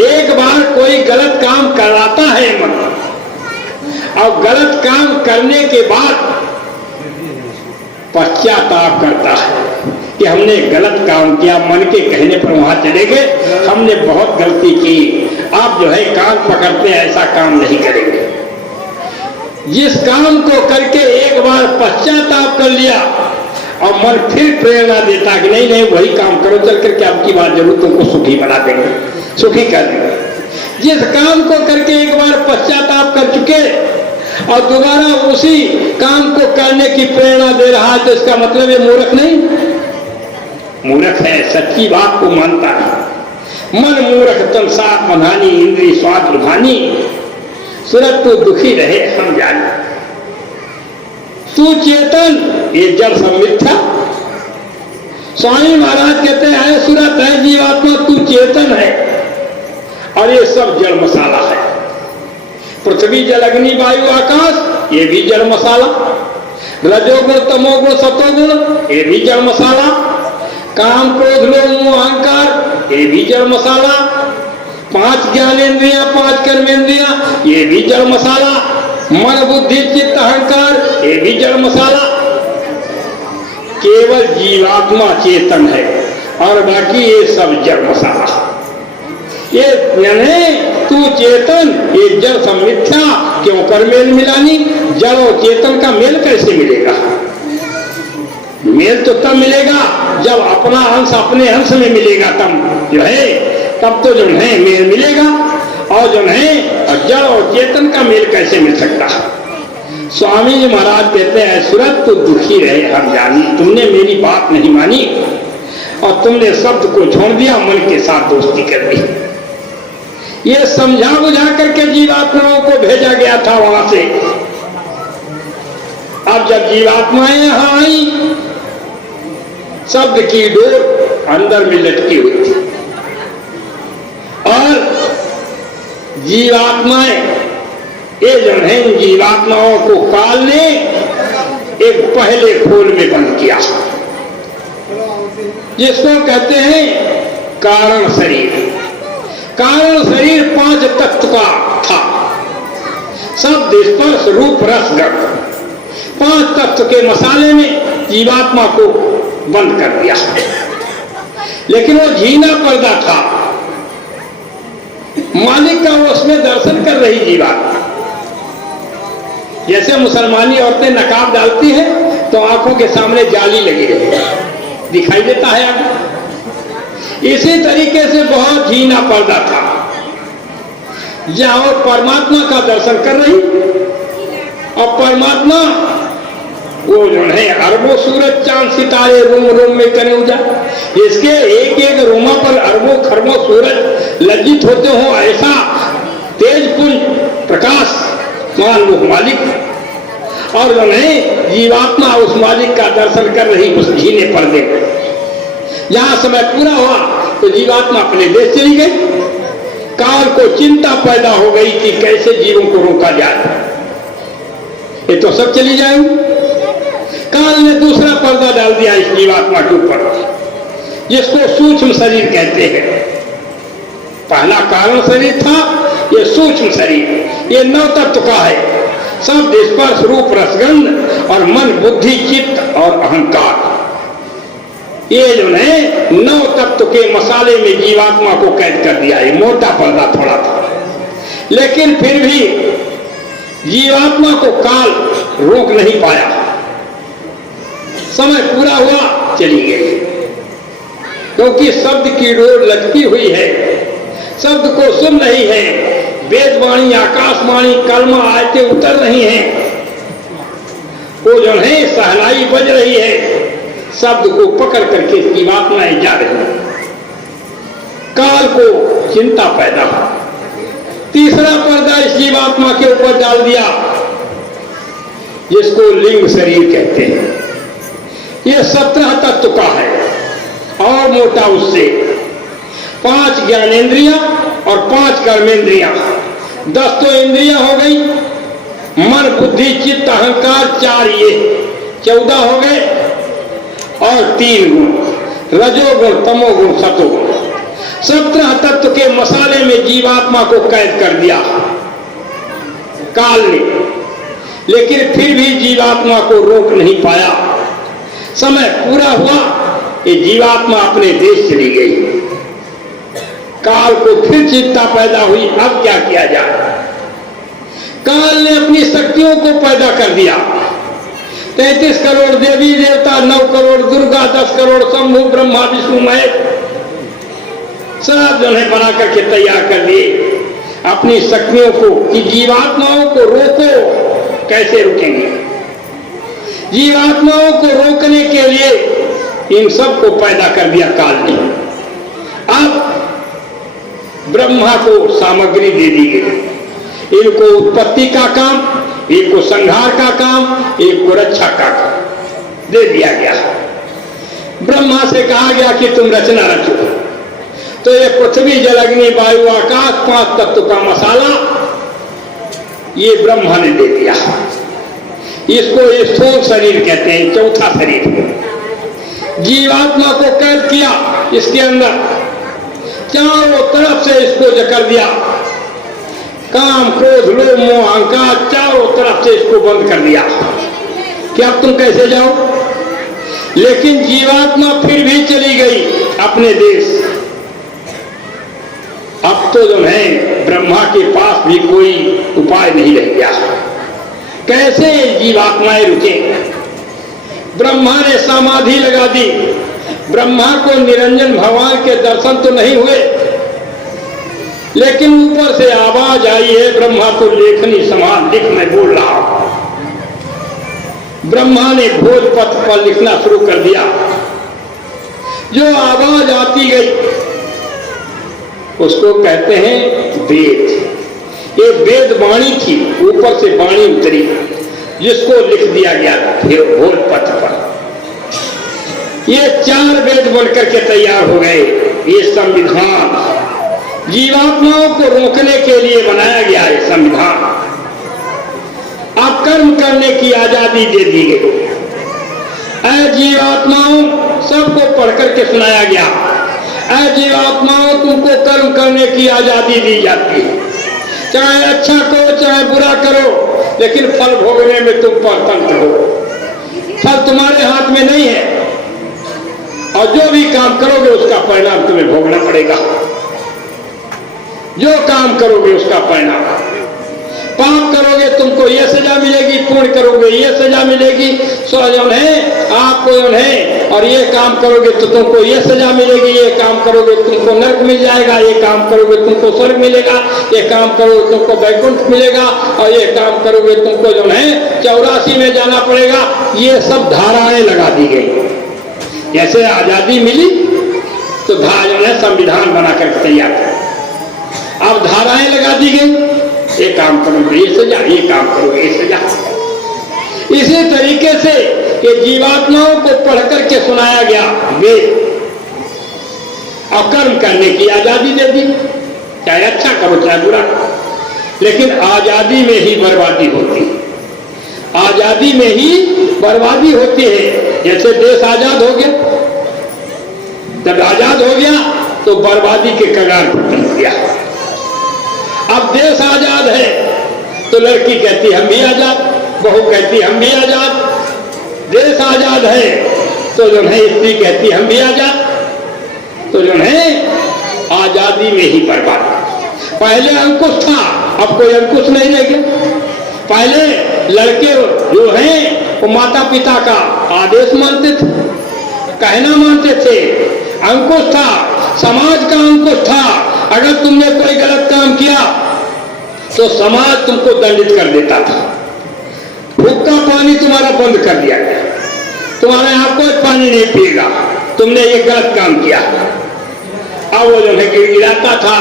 एक बार कोई गलत काम कराता है मन, और गलत काम करने के बाद पश्चाताप करता है कि हमने गलत काम किया। मन के कहने पर वहां चले गए, हमने बहुत गलती की, आप जो है कान पकड़ते हैं, ऐसा काम नहीं करेंगे। जिस काम को करके एक बार पश्चाताप कर लिया और मन फिर प्रेरणा देता कि नहीं नहीं वही काम करो, चल करके आपकी बात जरूर तुमको सुखी बना देंगे, सुखी कर देंगे। जिस काम को करके एक बार पश्चाताप कर चुके और दोबारा उसी काम को करने की प्रेरणा दे रहा है, तो इसका मतलब ये मूर्ख नहीं, मूर्ख है, सच्ची बात को मानता है। मन मूर्ख तन साथ बंधानी इंद्रिय स्वाद लुभानी। सूरत तू दुखी रहे हम जाने। तू चेतन, ये जड़ सब मिथ्या। स्वामी महाराज कहते हैं सूरत है जीवात्मा तू चेतन है और ये सब जड़ मसाला है। पृथ्वी जल अग्नि वायु आकाश ये भी जड़ मसाला। रजोगुण तमोगुण सतोगुण ये भी जड़ मसाला। काम क्रोध लोभ मोह अहंकार ये भी जड़ मसाला। 5 ज्ञानेंद्रियां 5 कर्मेंद्रियां ये भी जड़ मसाला। मन बुद्धि चित्त अहंकार ये भी जड़ मसाला। केवल जीवात्मा चेतन है और बाकी ये सब जड़ मसाला। ये यानी तू चेतन, ये जड़ सब मिथ्या, क्यों कर मेल मिलानी? जड़ और चेतन का मेल कैसे मिलेगा? मेल तो तब मिलेगा जब अपना अंश अपने अंश में मिलेगा, तब जो है तब तो जो है मेल मिलेगा। और जो है जड़ और चेतन का मेल कैसे मिल सकता? स्वामी जी महाराज कहते हैं सूरत तो दुखी रहे हम जानी। तुमने मेरी बात नहीं मानी और तुमने शब्द को छोड़ दिया, मन के साथ दोस्ती कर दी। ये समझा बुझा करके जीवात्माओं को भेजा गया था वहां से। अब जब जीवात्माएं यहां आई, शब्द की डोर अंदर में लटकी हुई थी और जीवात्माएं, ये जो है जीवात्माओं को काल ने एक पहले खोल में बंद किया, जिसको कहते हैं कारण शरीर। कारण शरीर 5 तत्व का था, शब्द स्पर्श रूप रस गंध, 5 तत्व के मसाले में जीवात्मा को बंद कर दिया। लेकिन वो झीना पर्दा था, मालिक का वो उसमें दर्शन कर रही जीवात्मा। जैसे मुसलमानी औरतें नकाब डालती हैं तो आंखों के सामने जाली लगी है, दिखाई देता है आपको। इसी तरीके से बहुत झीना पर्दा था, जहां परमात्मा का दर्शन कर रही, और परमात्मा वो जो है अरबों सूरज चांद सितारे रूम रूम में कने उजा, इसके एक एक रूमा पर अरबों खरबों सूरज लज्जित होते हो, ऐसा तेज पुंज प्रकाश मान वो मालिक। और जो है जीवात्मा उस मालिक का दर्शन कर रही उस झीने पर्दे में। जहां समय पूरा हुआ तो जीवात्मा अपने देश चली गई। काल को चिंता पैदा हो गई कि कैसे जीवों को रोका जाए, ये तो सब चली जाएंगे। काल ने दूसरा पर्दा डाल दिया इस जीवात्मा के ऊपर, जिसको सूक्ष्म शरीर कहते हैं। पहला कारण शरीर था, ये सूक्ष्म शरीर, ये 9 तत्व का है, शब्द स्पर्श रूप रसगंध और मन बुद्धि चित्त और अहंकार। ये जो है 9 तत्व के मसाले में जीवात्मा को कैद कर दिया। ये मोटा पर्दा थोड़ा था, लेकिन फिर भी जीवात्मा को काल रोक नहीं पाया। समय पूरा हुआ, चली गई, क्योंकि शब्द की डोर लटकी हुई है, शब्द को सुन रही है। वेदवाणी आकाशवाणी कलमा आयतें उतर रही हैं, वो जो है सहनाई बज रही है, शब्द को पकड़ करके जीवात्माएं जा रही है। काल को चिंता पैदा हो। तीसरा पर्दा इस जीवात्मा के ऊपर डाल दिया, जिसको लिंग शरीर कहते हैं। ये 17 तत्व का है और मोटा उससे। 5 ज्ञानेन्द्रियां और 5 कर्मेंद्रियां, 10 तो इंद्रियां हो गई। मन बुद्धि चित्त अहंकार 4, ये 14 हो गए। और 3 गुण, रजोगुण तमोगुण सतोगुण। 17 तत्व के मसाले में जीवात्मा को कैद कर दिया काल ने, लेकिन फिर भी जीवात्मा को रोक नहीं पाया। समय पूरा हुआ, ये जीवात्मा अपने देश चली गई। काल को फिर चिंता पैदा हुई, अब क्या किया जाए। काल ने अपनी शक्तियों को पैदा कर दिया। 33 करोड़ देवी देवता, 9 करोड़ दुर्गा, 10 करोड़ शंभु ब्रह्मा विष्णु महेश, सब जो है बना करके तैयार कर दिए अपनी शक्तियों को कि जीवात्माओं को रोको। कैसे रुकेंगे? जीवात्माओं को रोकने के लिए इन सब को पैदा कर दिया काल ने। अब ब्रह्मा को सामग्री दे दी गई, इनको उत्पत्ति का काम, एक को संहार का काम, एक को रक्षा का काम दे दिया गया। ब्रह्मा से कहा गया कि तुम रचना रचो, तो ये पृथ्वी जल अग्नि वायु आकाश 5 तत्व का मसाला ये ब्रह्मा ने दे दिया। इसको स्थूल शरीर कहते हैं, चौथा शरीर। जीवात्मा को कैद किया इसके अंदर, चारों तरफ से इसको जकड़ दिया। काम क्रोध लोभ मोह अहंकार चारों तरफ से इसको बंद कर दिया कि अब तुम कैसे जाओ। लेकिन जीवात्मा फिर भी चली गई अपने देश। अब तो जो है ब्रह्मा के पास भी कोई उपाय नहीं रह गया, कैसे जीवात्माएं रुके। ब्रह्मा ने समाधि लगा दी। ब्रह्मा को निरंजन भगवान के दर्शन तो नहीं हुए, लेकिन ऊपर से आवाज आई है, ब्रह्मा को लेखनी समान लिख, मैं बोल रहा हूं। ब्रह्मा ने भोजपत्र पर लिखना शुरू कर दिया। जो आवाज आती गई उसको कहते हैं वेद। ये वेद वाणी थी, ऊपर से वाणी उतरी, जिसको लिख दिया गया भोल पत्र पर। ये 4 वेद बनकर के तैयार हो गए। ये संविधान जीवात्माओं को रोकने के लिए बनाया गया है। संविधान अब कर्म करने की आजादी दे दी गई। ऐ जीवात्माओं, सबको पढ़ करके सुनाया गया, ऐ जीवात्माओं, तुमको कर्म करने की आजादी दी जाती है। चाहे अच्छा करो चाहे बुरा करो, लेकिन फल भोगने में तुम स्वतंत्र हो। फल तुम्हारे हाथ में नहीं है, और जो भी काम करोगे उसका परिणाम तुम्हें भोगना पड़ेगा। जो काम करोगे उसका परिणाम, पाप करोगे तुमको ये सजा मिलेगी, पुण्य करोगे ये सजा मिलेगी। सो जो है आपको जो है, और ये काम करोगे तो तुमको ये सजा मिलेगी, ये काम करोगे तुमको नरक मिल जाएगा, ये काम करोगे तुमको स्वर्ग मिलेगा, ये काम करोगे तुमको वैकुंठ मिलेगा, और ये काम करोगे तुमको जो है 84 में जाना पड़ेगा। ये सब धाराएं लगा दी गई। जैसे आजादी मिली तो जो है संविधान बनाकर तैयार कर, अब धाराएं लगा दी गई, ये काम करोगे ये सजा, ये काम करोगे ये सजा। इसी तरीके से कि जीवात्माओं को पढ़ करके सुनाया गया वेद, और कर्म करने की आजादी दे दी, चाहे अच्छा करो चाहे बुरा। लेकिन आजादी में ही बर्बादी होती है, आजादी में ही बर्बादी होती है। जैसे देश आजाद हो गया, जब आजाद हो गया तो बर्बादी के कगार पर पहुंच गया। अब देश आजाद है तो लड़की कहती हम भी आजाद, बहू कहती हम भी आजाद। देश आजाद है तो जो है स्त्री कहती हम भी आजाद। तो जो है आजादी में ही बर्बाद। पहले अंकुश था, अब कोई अंकुश नहीं रह गया। पहले लड़के जो हैं वो माता पिता का आदेश मानते थे, कहना मानते थे, अंकुश था, समाज का अंकुश था। अगर तुमने कोई गलत काम किया तो समाज तुमको दंडित कर देता था, हुक्का पानी तुम्हारा बंद कर दिया गया, तुम्हारे यहाँ कोई पानी नहीं पिएगा, तुमने ये गलत काम किया। अब वो जो है गिड़गिड़ाता था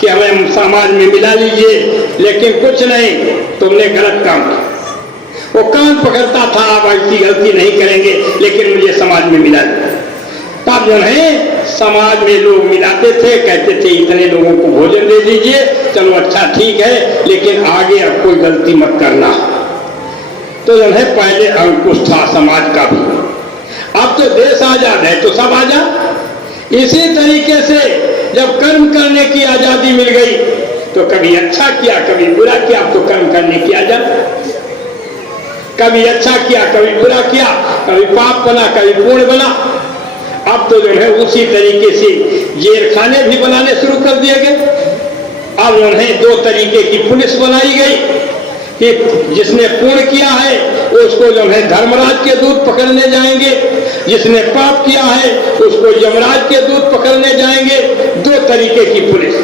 कि हमें समाज में मिला लीजिए, लेकिन कुछ नहीं, तुमने गलत काम किया। वो कान पकड़ता था, आप ऐसी गलती नहीं करेंगे, लेकिन मुझे समाज में मिला लीजिए। तब जो है समाज में लोग मिलाते थे, कहते थे इतने लोगों को भोजन दे दीजिए, चलो अच्छा ठीक है, लेकिन आगे अब कोई गलती मत करना। तो जो है पहले अंकुश था समाज का भी। अब तो देश आजाद है तो सब आजाद। इसी तरीके से जब कर्म करने की आजादी मिल गई तो कभी अच्छा किया कभी बुरा किया, अब तो कर्म करने की आजादी। कभी अच्छा किया कभी बुरा किया, कभी पाप बना कभी पुण्य बना। अब तो जो है उसी तरीके से जेल खाने भी बनाने शुरू कर दिए गए। अब उन्हें 2 तरीके की पुलिस बनाई गई कि जिसने पुण्य किया है उसको जो है धर्मराज के दूत पकड़ने जाएंगे, जिसने पाप किया है उसको यमराज के दूत पकड़ने जाएंगे। 2 तरीके की पुलिस।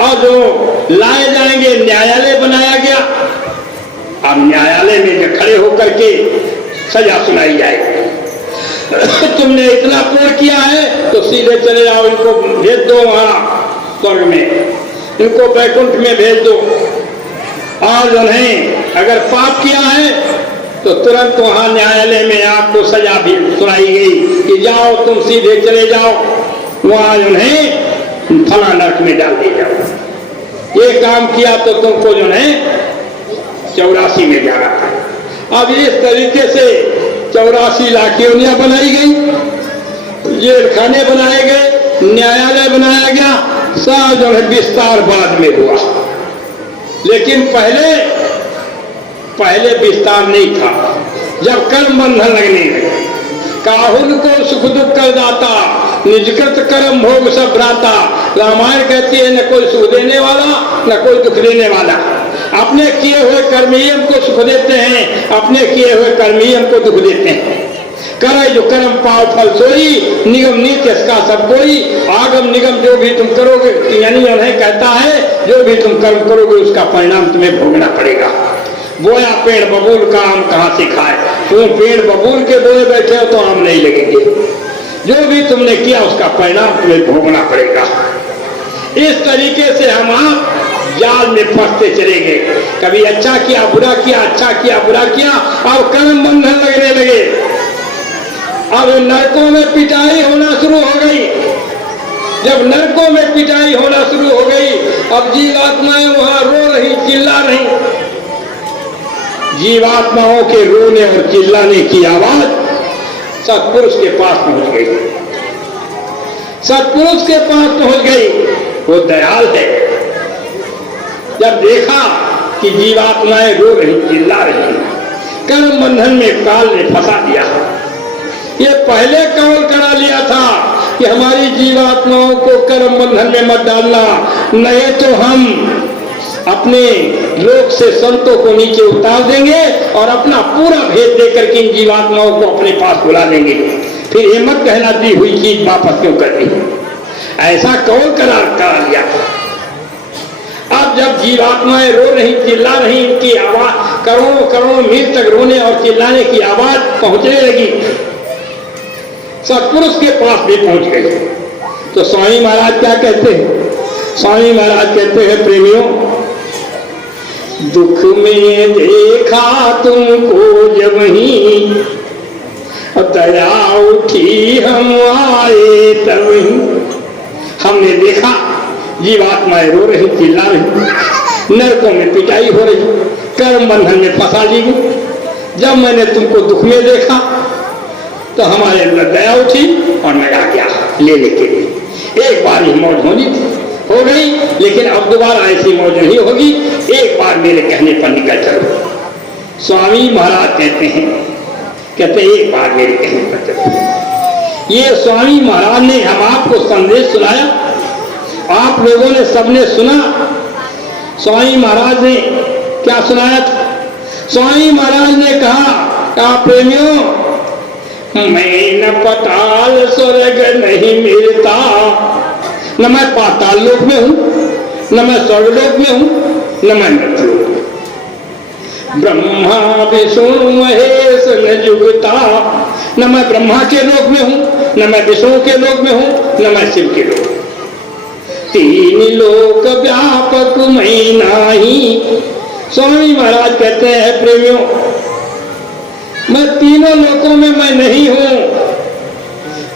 और जो लाए जाएंगे, न्यायालय बनाया गया। अब न्यायालय में जो खड़े होकर के सजा सुनाई जाएगी। तुमने इतना पुण्य किया है तो सीधे चले जाओ, इनको भेज दो वहां स्वर्ग में, इनको वैकुंठ में भेज दो। और जो है अगर पाप किया है तो तुरंत वहां न्यायालय में आपको सजा भी सुनाई गई कि जाओ तुम सीधे चले जाओ, वहां जो है फला नरक में डाल दिए जाओ। ये काम किया तो तुमको जो है 84 में जाना था। अब इस तरीके से 84 लाख योनियां बनाई गई, जेल खाने बनाए गए, न्यायालय बनाया गया। सब जो है विस्तार बाद में हुआ, लेकिन पहले विस्तार नहीं था। जब कर्म बंधन लगने लगे, काहुन को सुख दुख कर दाता, निजकृत कर्म भोग सब भ्राता। रामायण कहती है न कोई सुख देने वाला न कोई दुख देने वाला। अपने किए हुए कर्म ही हमको सुख देते हैं, अपने किए हुए कर्म ही हमको दुख देते हैं। करे जो कर्म पाओ फल सोई, निगम नीति इसका सब कोई। आगम निगम जो भी तुम करोगे, यानी उन्हें कहता है जो भी तुम कर्म करोगे उसका परिणाम तुम्हें भोगना पड़ेगा। बोया पेड़ बबूल का आम कहाँ से खाए, तुम पेड़ बबूल के बोए बैठे हो तो आम नहीं लगेंगे। जो भी तुमने किया उसका परिणाम तुम्हें भोगना पड़ेगा। इस तरीके से हम आप जाल में फंसते चले गए। कभी अच्छा किया बुरा किया, अच्छा किया बुरा किया, अब कर्म बंधन लगने लगे। अब नरकों में पिटाई होना शुरू हो गई। जब नरकों में पिटाई होना शुरू हो गई, अब जीवात्माएं वहां रो रही, चिल्ला रही। जीवात्माओं के रोने और चिल्लाने की आवाज सत्पुरुष के पास पहुंच गई। सत्पुरुष के पास पहुंच गई। वो दयाल है। जब देखा कि जीवात्माएं रो रही, चिल्ला रही, कर्म बंधन में काल ने फंसा दिया। ये पहले कौल करा लिया था कि हमारी जीवात्माओं को कर्म बंधन में मत डालना, नहीं तो हम अपने लोक से संतों को नीचे उतार देंगे और अपना पूरा भेद देकर के इन जीवात्माओं को अपने पास बुला लेंगे। फिर ये मत कहना दी हुई चीज वापस क्यों कर दी। ऐसा कौल करार करा लिया। अब जब जीवात्माएं रो रही, चिल्ला रही, इनकी आवाज करोड़ों करोड़ों मील तक रोने और चिल्लाने की आवाज पहुंचने लगी, सत्पुरुष के पास भी पहुंच गई। तो स्वामी महाराज क्या कहते हैं? स्वामी महाराज कहते हैं, प्रेमियों, दुख में देखा तुमको जब ही, दया उठी हम आए तब ही। हमने देखा जीवात्माएं रो रही, चिल्ला रही, नरकों में पिटाई हो रही, कर्म बंधन में फंसा ली गई। जब मैंने तुमको दुख में देखा तो हमारे अंदर दया उठी और मैं आ गया लेने के लिए। एक बार ही मौज होनी थी, हो गई, लेकिन अब दोबारा ऐसी मौज नहीं होगी। एक बार मेरे कहने पर निकल चलो। स्वामी महाराज कहते हैं, एक बार मेरे कहने पर चलो। ये स्वामी महाराज ने हम आपको संदेश सुनाया, आप लोगों ने सबने सुना। स्वामी महाराज ने क्या सुनाया था? स्वामी महाराज ने कहा, प्रेमियों, मैं न पाताल स्वर्ग नहीं मिलता, न मैं पाताल लोक में हूं, न मैं स्वर्ग लोक में हूं, न मैं मृत्युलोक में। ब्रह्मा विष्णु महेश न जुगता, न मैं ब्रह्मा के लोक में हूं, न मैं विष्णु के लोक में हूं, न मैं शिव के लोक में। तीन लोक व्यापक मैं नाही। स्वामी महाराज कहते हैं, प्रेमियों, मैं तीनों लोकों में मैं नहीं हूं।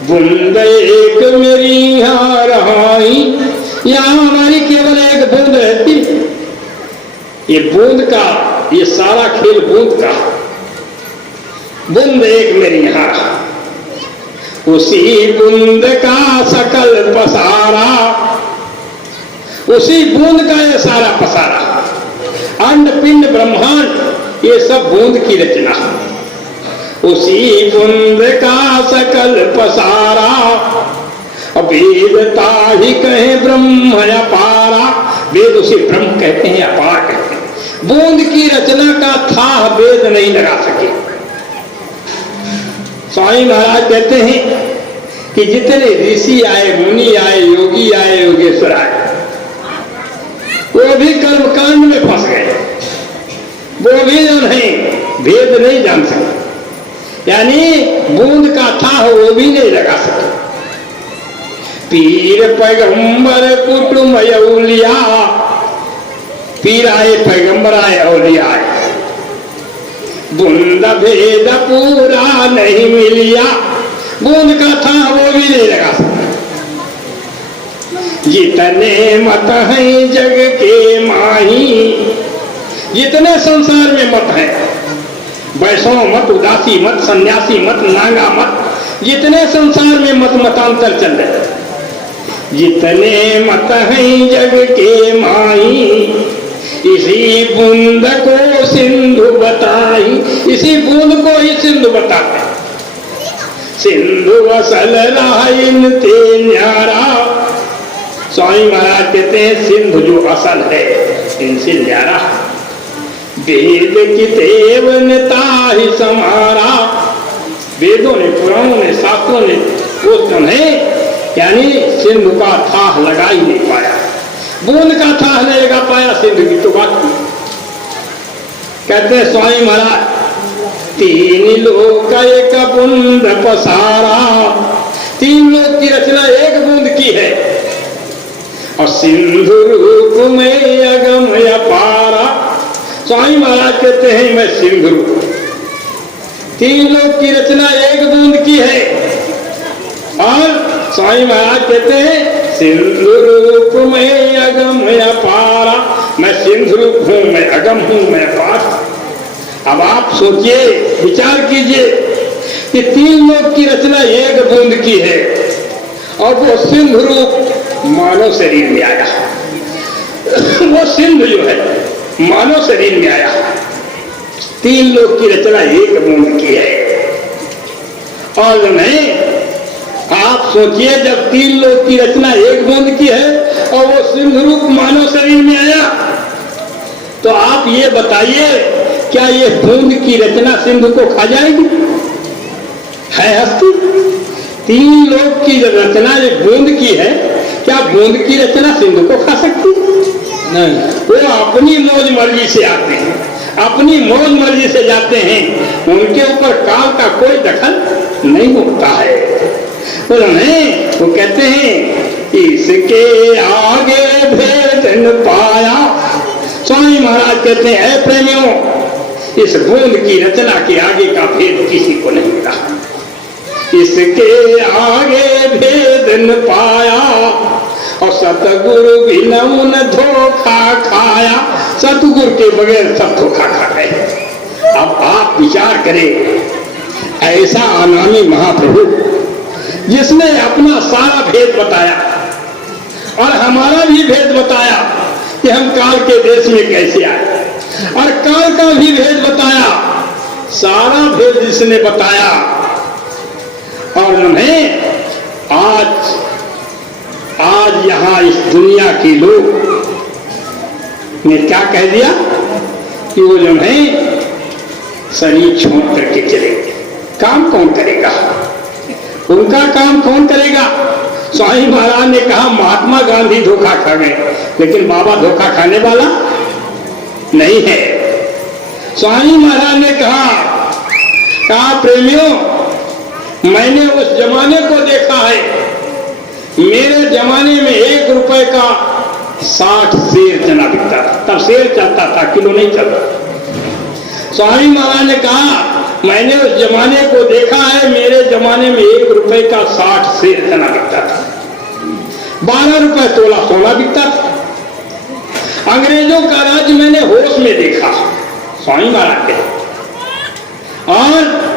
बूंद एक मेरी यहाँ रहाई, यहाँ हमारी केवल एक बूंद रहती। ये बूंद का, ये सारा खेल बूंद का। बूंद एक मेरी यहाँ, उसी बूंद का सकल पसारा, उसी बूंद का ये सारा पसारा। अंड पिंड ब्रह्मांड ये सब बूंद की रचना। उसी बूंद का सकल पसारा, वेदता ही कहे ब्रह्म अपारा। वेद उसे ब्रह्म कहते हैं, अपार कहते हैं। बूंद की रचना का था वेद नहीं लगा सके। स्वामी महाराज कहते हैं कि जितने ऋषि आए, मुनि आए, योगी आए, योगेश्वर आए, वो भी कर्मकांड में फंस गए। वो भी जो नहीं भेद नहीं जान सके, यानी बूंद का था वो भी नहीं लगा सके। पीर पैगंबर कुटुंब औलिया, पीर आए, पैगंबर आए, औलिया आए, बूंद भेद पूरा नहीं मिलिया। बूंद का था वो भी नहीं लगा सका। जितने मत हैं जग के माही, जितने संसार में मत हैं, वैष्णव मत, उदासी मत, सन्यासी मत, नागा मत, जितने संसार में मत मतांतर चल रहे, जितने मत हैं जग के माही, इसी बूंद को सिंधु बताई। इसी बूंद को ही सिंधु बताते। सिंधु असल राइन ते न्यारा। स्वामी महाराज कहते हैं, सिंधु जो असल है इनसे न्यारा। वेद की देवनता ही समारा। वेदों ने, पुराणों ने, शास्त्रों ने वो तुम्हें यानी सिंधु का थाह लगा ही नहीं पाया। बूंद का थाह नहीं लगा पाया, सिंधु की तो बात। कहते हैं स्वामी महाराज, तीन लोक एक बूंद पसारा। तीन लोक की रचना एक बूंद की है और सिंधु रूप में अगम अपारा। स्वामी महाराज कहते हैं मैं सिंधु रूप, तीन लोक की रचना एक बूंद की है। और स्वामी महाराज कहते हैं सिंधु रूप में अगम अपारा, मैं सिंधु रूप हूं, मैं अगम हूं, मैं अपार। अब आप सोचिए, विचार कीजिए कि तीन लोक की रचना एक बूंद की है और वो सिंधु रूप मानव शरीर में आया। वो सिंधु जो है मानव शरीर में आया। तीन लोक की रचना एक बूंद की है। और नहीं, आप सोचिए जब तीन लोक की रचना एक बूंद की है और वो सिंधु रूप मानव शरीर में आया, तो आप ये बताइए क्या ये बूंद की रचना सिंधु को खा जाएगी? है हस्ती? तीन लोक की रचना जो बूंद की है, क्या बूंद की रचना सिंधु को खा सकती? नहीं। वो अपनी मौज मर्जी से आते हैं, अपनी मौज मर्जी से जाते हैं, उनके ऊपर काल का कोई दखल नहीं होता है। तो नहीं, वो कहते हैं इसके आगे भेद न पाया। स्वामी महाराज कहते हैं ऐ प्रेमियों, इस बूंद की रचना के आगे का भेद किसी को नहीं मिला। इसके आगे भेद न पाया और सतगुरु भी न धोखा खाया। सतगुरु के बगैर सब धोखा खा गए। अब आप विचार करें, ऐसा अनामी महाप्रभु जिसने अपना सारा भेद बताया और हमारा भी भेद बताया कि हम काल के देश में कैसे आए, और काल का भी भेद बताया, सारा भेद जिसने बताया, और उन्हें आज यहां इस दुनिया के लोग ने क्या कह दिया कि वो जो है शरीर छोड़ करके चलेंगे। काम कौन करेगा? उनका काम कौन करेगा? स्वामी महाराज ने कहा महात्मा गांधी धोखा खा गए, लेकिन बाबा धोखा खाने वाला नहीं है। स्वामी महाराज ने कहा प्रेमियों, मैंने उस जमाने को देखा है, मेरे जमाने में 1 रुपए का 60 शेर चना बिकता था। तब शेर चलता था, किलो नहीं चलता। स्वामी महाराज ने कहा मैंने उस जमाने को देखा है, मेरे जमाने में 1 रुपए का 60 शेर चना बिकता था। 12 रुपए तोला सोना बिकता था। अंग्रेजों का राज मैंने होश में देखा, स्वामी महाराज के। और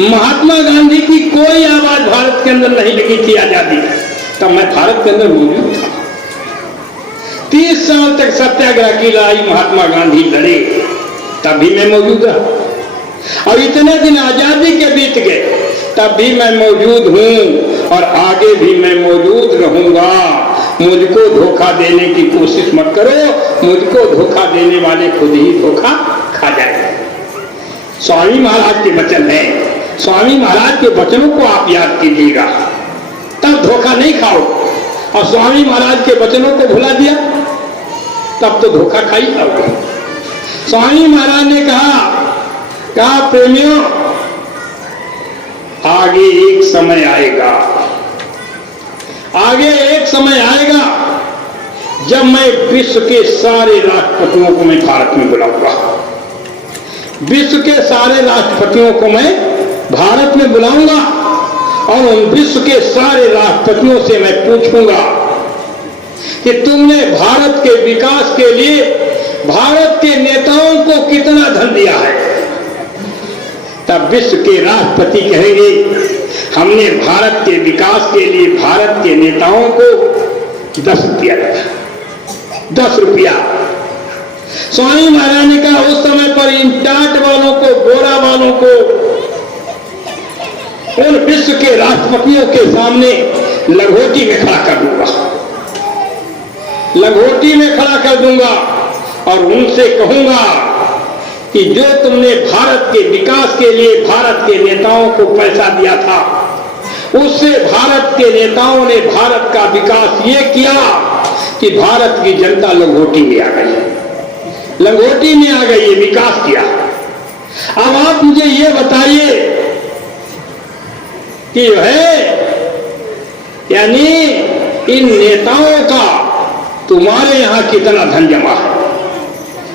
महात्मा गांधी की कोई आवाज भारत के अंदर नहीं लगी थी आजादी, तब मैं भारत के अंदर मौजूद था। 30 साल तक सत्याग्रह की लड़ाई महात्मा गांधी लड़े, तब भी मैं मौजूद रहा। और इतने दिन आजादी के बीत गए, तब भी मैं मौजूद हूं और आगे भी मैं मौजूद रहूंगा। मुझको धोखा देने की कोशिश मत करो, मुझको धोखा देने वाले खुद ही धोखा खा जाएंगे। स्वामी महाराज के वचन है, स्वामी महाराज के वचनों को आप याद कीजिएगा, तब धोखा नहीं खाओ। और स्वामी महाराज के वचनों को भुला दिया, तब तो धोखा खा ही खाओगे। स्वामी महाराज ने कहा प्रेमियों, आगे एक समय आएगा, आगे एक समय आएगा जब मैं विश्व के सारे राष्ट्रपतियों को मैं भारत में बुलाऊंगा। विश्व के सारे राष्ट्रपतियों को मैं भारत में बुलाऊंगा और उन विश्व के सारे राष्ट्रपतियों से मैं पूछूंगा कि तुमने भारत के विकास के लिए भारत के नेताओं को कितना धन दिया है। तब विश्व के राष्ट्रपति कहेंगे हमने भारत के विकास के लिए भारत के नेताओं को 10 रुपया दिया, 10 रुपया। स्वामी महाराज ने कहा उस समय पर इन टाट वालों को, गोरा वालों को, उन विश्व के राष्ट्रपतियों के सामने लंगोटी में खड़ा कर दूंगा, लंगोटी में खड़ा कर दूंगा और उनसे कहूंगा कि जो तुमने भारत के विकास के लिए भारत के नेताओं को पैसा दिया था, उससे भारत के नेताओं ने भारत का विकास ये किया कि भारत की जनता लंगोटी में आ गई, लंगोटी में आ गई, ये विकास किया। अब आप मुझे ये बताइए कि है यानी इन नेताओं का तुम्हारे यहां कितना धन जमा है,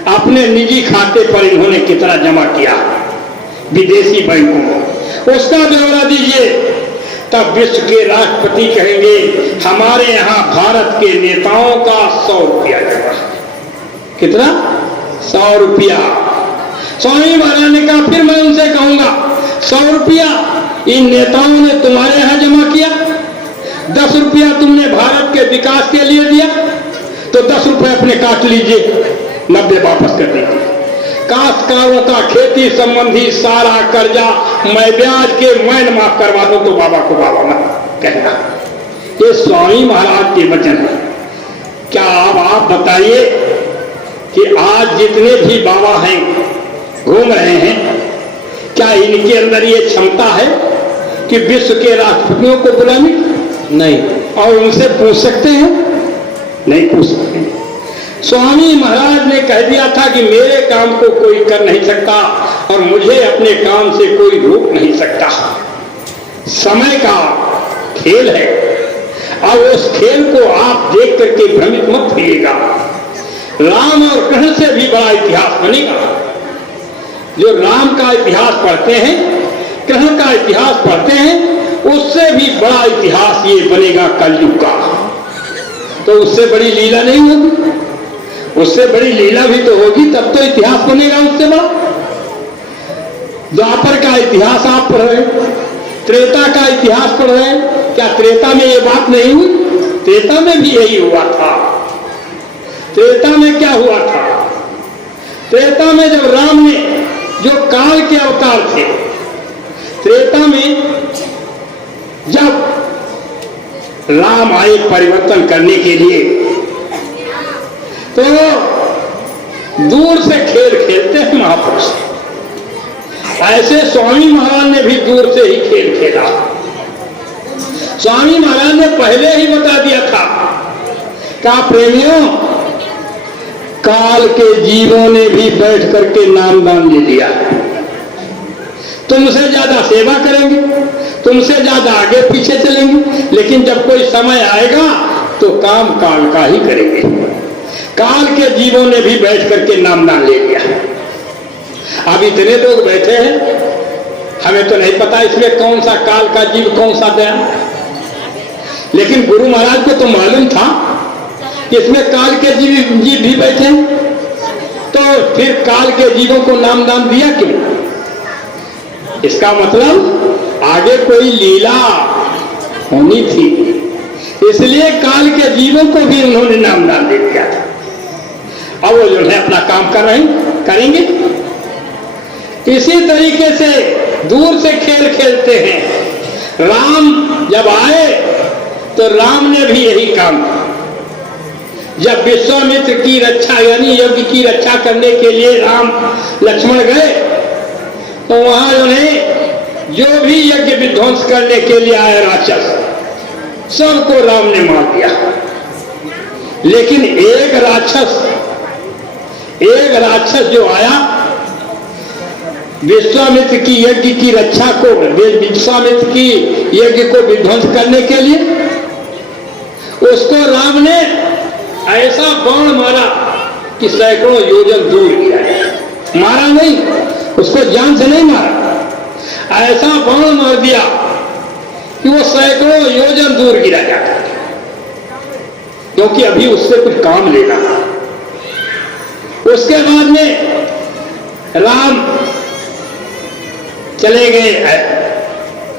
अपने निजी खाते पर इन्होंने कितना जमा किया विदेशी बैंकों में, उसका ब्यौरा दीजिए। तब विश्व के राष्ट्रपति कहेंगे हमारे यहां भारत के नेताओं का 100 रुपया जमा है। कितना? 100 रुपया। स्वामी महाराज ने कहा फिर मैं उनसे कहूंगा 100 रुपया इन नेताओं ने तुम्हारे यहां जमा किया, 10 रुपया तुमने भारत के विकास के लिए दिया, तो 10 रुपये अपने काट लीजिए, 90 वापस कर दीजिए। काश्तकारों का खेती संबंधी सारा कर्जा मैं ब्याज के मैं माफ करवा दूं तो बाबा को बाबा मत कहना। ये स्वामी महाराज के वचन है। क्या आप बताइए कि आज जितने भी बाबा हैं घूम रहे हैं, क्या इनके अंदर ये क्षमता है कि विश्व के राष्ट्रपतियों को बुलाने? नहीं। और उनसे पूछ सकते हैं? नहीं पूछ सकते। स्वामी महाराज ने कह दिया था कि मेरे काम को कोई कर नहीं सकता और मुझे अपने काम से कोई रोक नहीं सकता। समय का खेल है और उस खेल को आप देख करके भ्रमित मत होइएगा। राम और कृष्ण से भी बड़ा इतिहास बनेगा। जो राम का इतिहास पढ़ते हैं, कृष्ण का इतिहास पढ़ते हैं, उससे भी बड़ा इतिहास ये बनेगा कलयुग का। तो उससे बड़ी लीला नहीं होगी, उससे बड़ी लीला भी तो होगी, तब तो इतिहास बनेगा उससे बड़ा। द्वापर का इतिहास आप पढ़ रहे, त्रेता का इतिहास पढ़ रहे, क्या त्रेता में ये बात नहीं हुई? त्रेता में भी यही हुआ था। त्रेता में क्या हुआ था? त्रेता में जब राम ने, जो काल के अवतार थे, त्रेता में जब राम आए परिवर्तन करने के लिए, तो दूर से खेल खेलते हैं महापुरुष। ऐसे स्वामी महाराज ने भी दूर से ही खेल खेला। स्वामी महाराज ने पहले ही बता दिया था, क्या प्रेमियों, काल के जीवों ने भी बैठ करके नामदान ले लिया। तुमसे ज्यादा सेवा करेंगे, तुमसे ज्यादा आगे पीछे चलेंगे, लेकिन जब कोई समय आएगा तो काम काल का ही करेंगे। काल के जीवों ने भी बैठ करके नामदान ले लिया। अब इतने लोग बैठे हैं, हमें तो नहीं पता इसमें कौन सा काल का जीव कौन सा दया, लेकिन गुरु महाराज को तो मालूम था कि इसमें काल के जीव भी बैठे हैं, तो फिर काल के जीवों को नामदान दिया क्यों? इसका मतलब आगे कोई लीला होनी थी, इसलिए काल के जीवों को भी उन्होंने नामदान दे दिया था। अब वो जो है अपना काम कर रहे हैं, करेंगे। इसी तरीके से दूर से खेल खेलते हैं। राम जब आए तो राम ने भी यही काम किया। जब विश्वामित्र की रक्षा यानी यज्ञ की रक्षा करने के लिए राम लक्ष्मण गए, तो वहां उन्हें जो भी यज्ञ विध्वंस करने के लिए आए राक्षस, सबको राम ने मार दिया। लेकिन एक राक्षस जो आया विश्वामित्र की यज्ञ की रक्षा को, विश्वामित्र की यज्ञ को विध्वंस करने के लिए, उसको राम ने ऐसा बाण मारा कि सैकड़ों योजन दूर गिरा। मारा नहीं, उसको जान से नहीं मारा, ऐसा बाण मार दिया कि वो सैकड़ों योजन दूर गिरा जाता, क्योंकि अभी उससे कुछ काम लेना था। उसके बाद में राम चले गए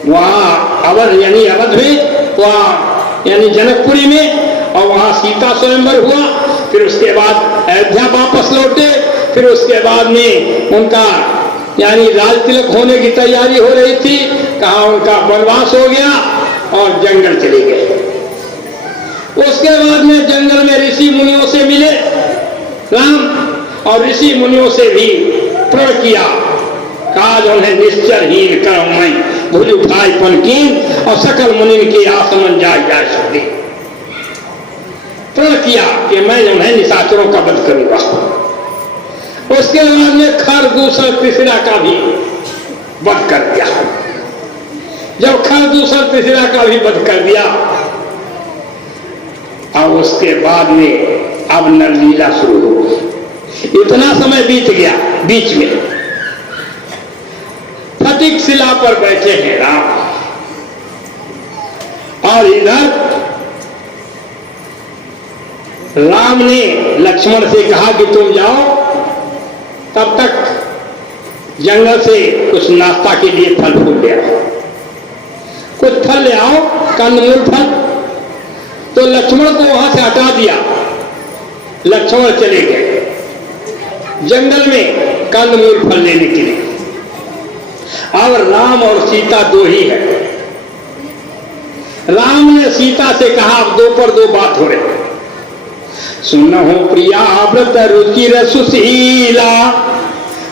वहां अवध यानी अवध में, वहां यानी जनकपुरी में, और वहां सीता स्वयंवर हुआ। फिर उसके बाद अयोध्या वापस लौटे। फिर उसके बाद में उनका यानी राज तिलक होने की तैयारी हो रही थी, कहा उनका वनवास हो गया और जंगल चले गए। उसके बाद में जंगल में ऋषि मुनियों से मिले राम, और ऋषि मुनियों से भी प्रण किया, कहा जो है निश्चरहीन कर मैं भुज उठाई पनकीन और सकल मुनि के आसमन जाय सकती। प्रण किया कि मैं जो है निशाचरों का वध करूंगा। उसके बाद में खरदूसर तीसरा का भी वध कर दिया। जब खरदूसर तीसरा का भी वध कर दिया और उसके बाद में अब नरलीला शुरू हो गई। इतना समय बीत गया, बीच में फटिक शिला पर बैठे हैं राम, और इधर राम ने लक्ष्मण से कहा कि तुम जाओ, तब तक जंगल से कुछ नाश्ता के लिए फल फूल ले आओ, कुछ फल ले आओ, कंदमूल फल। तो लक्ष्मण को वहां से हटा दिया, लक्ष्मण चले गए जंगल में कंदमूल फल लेने के लिए। अब राम और सीता दो ही है। राम ने सीता से कहा, अब दो पर दो बात हो रही, सुनहु प्रिया व्रत रुचिर सुशीला,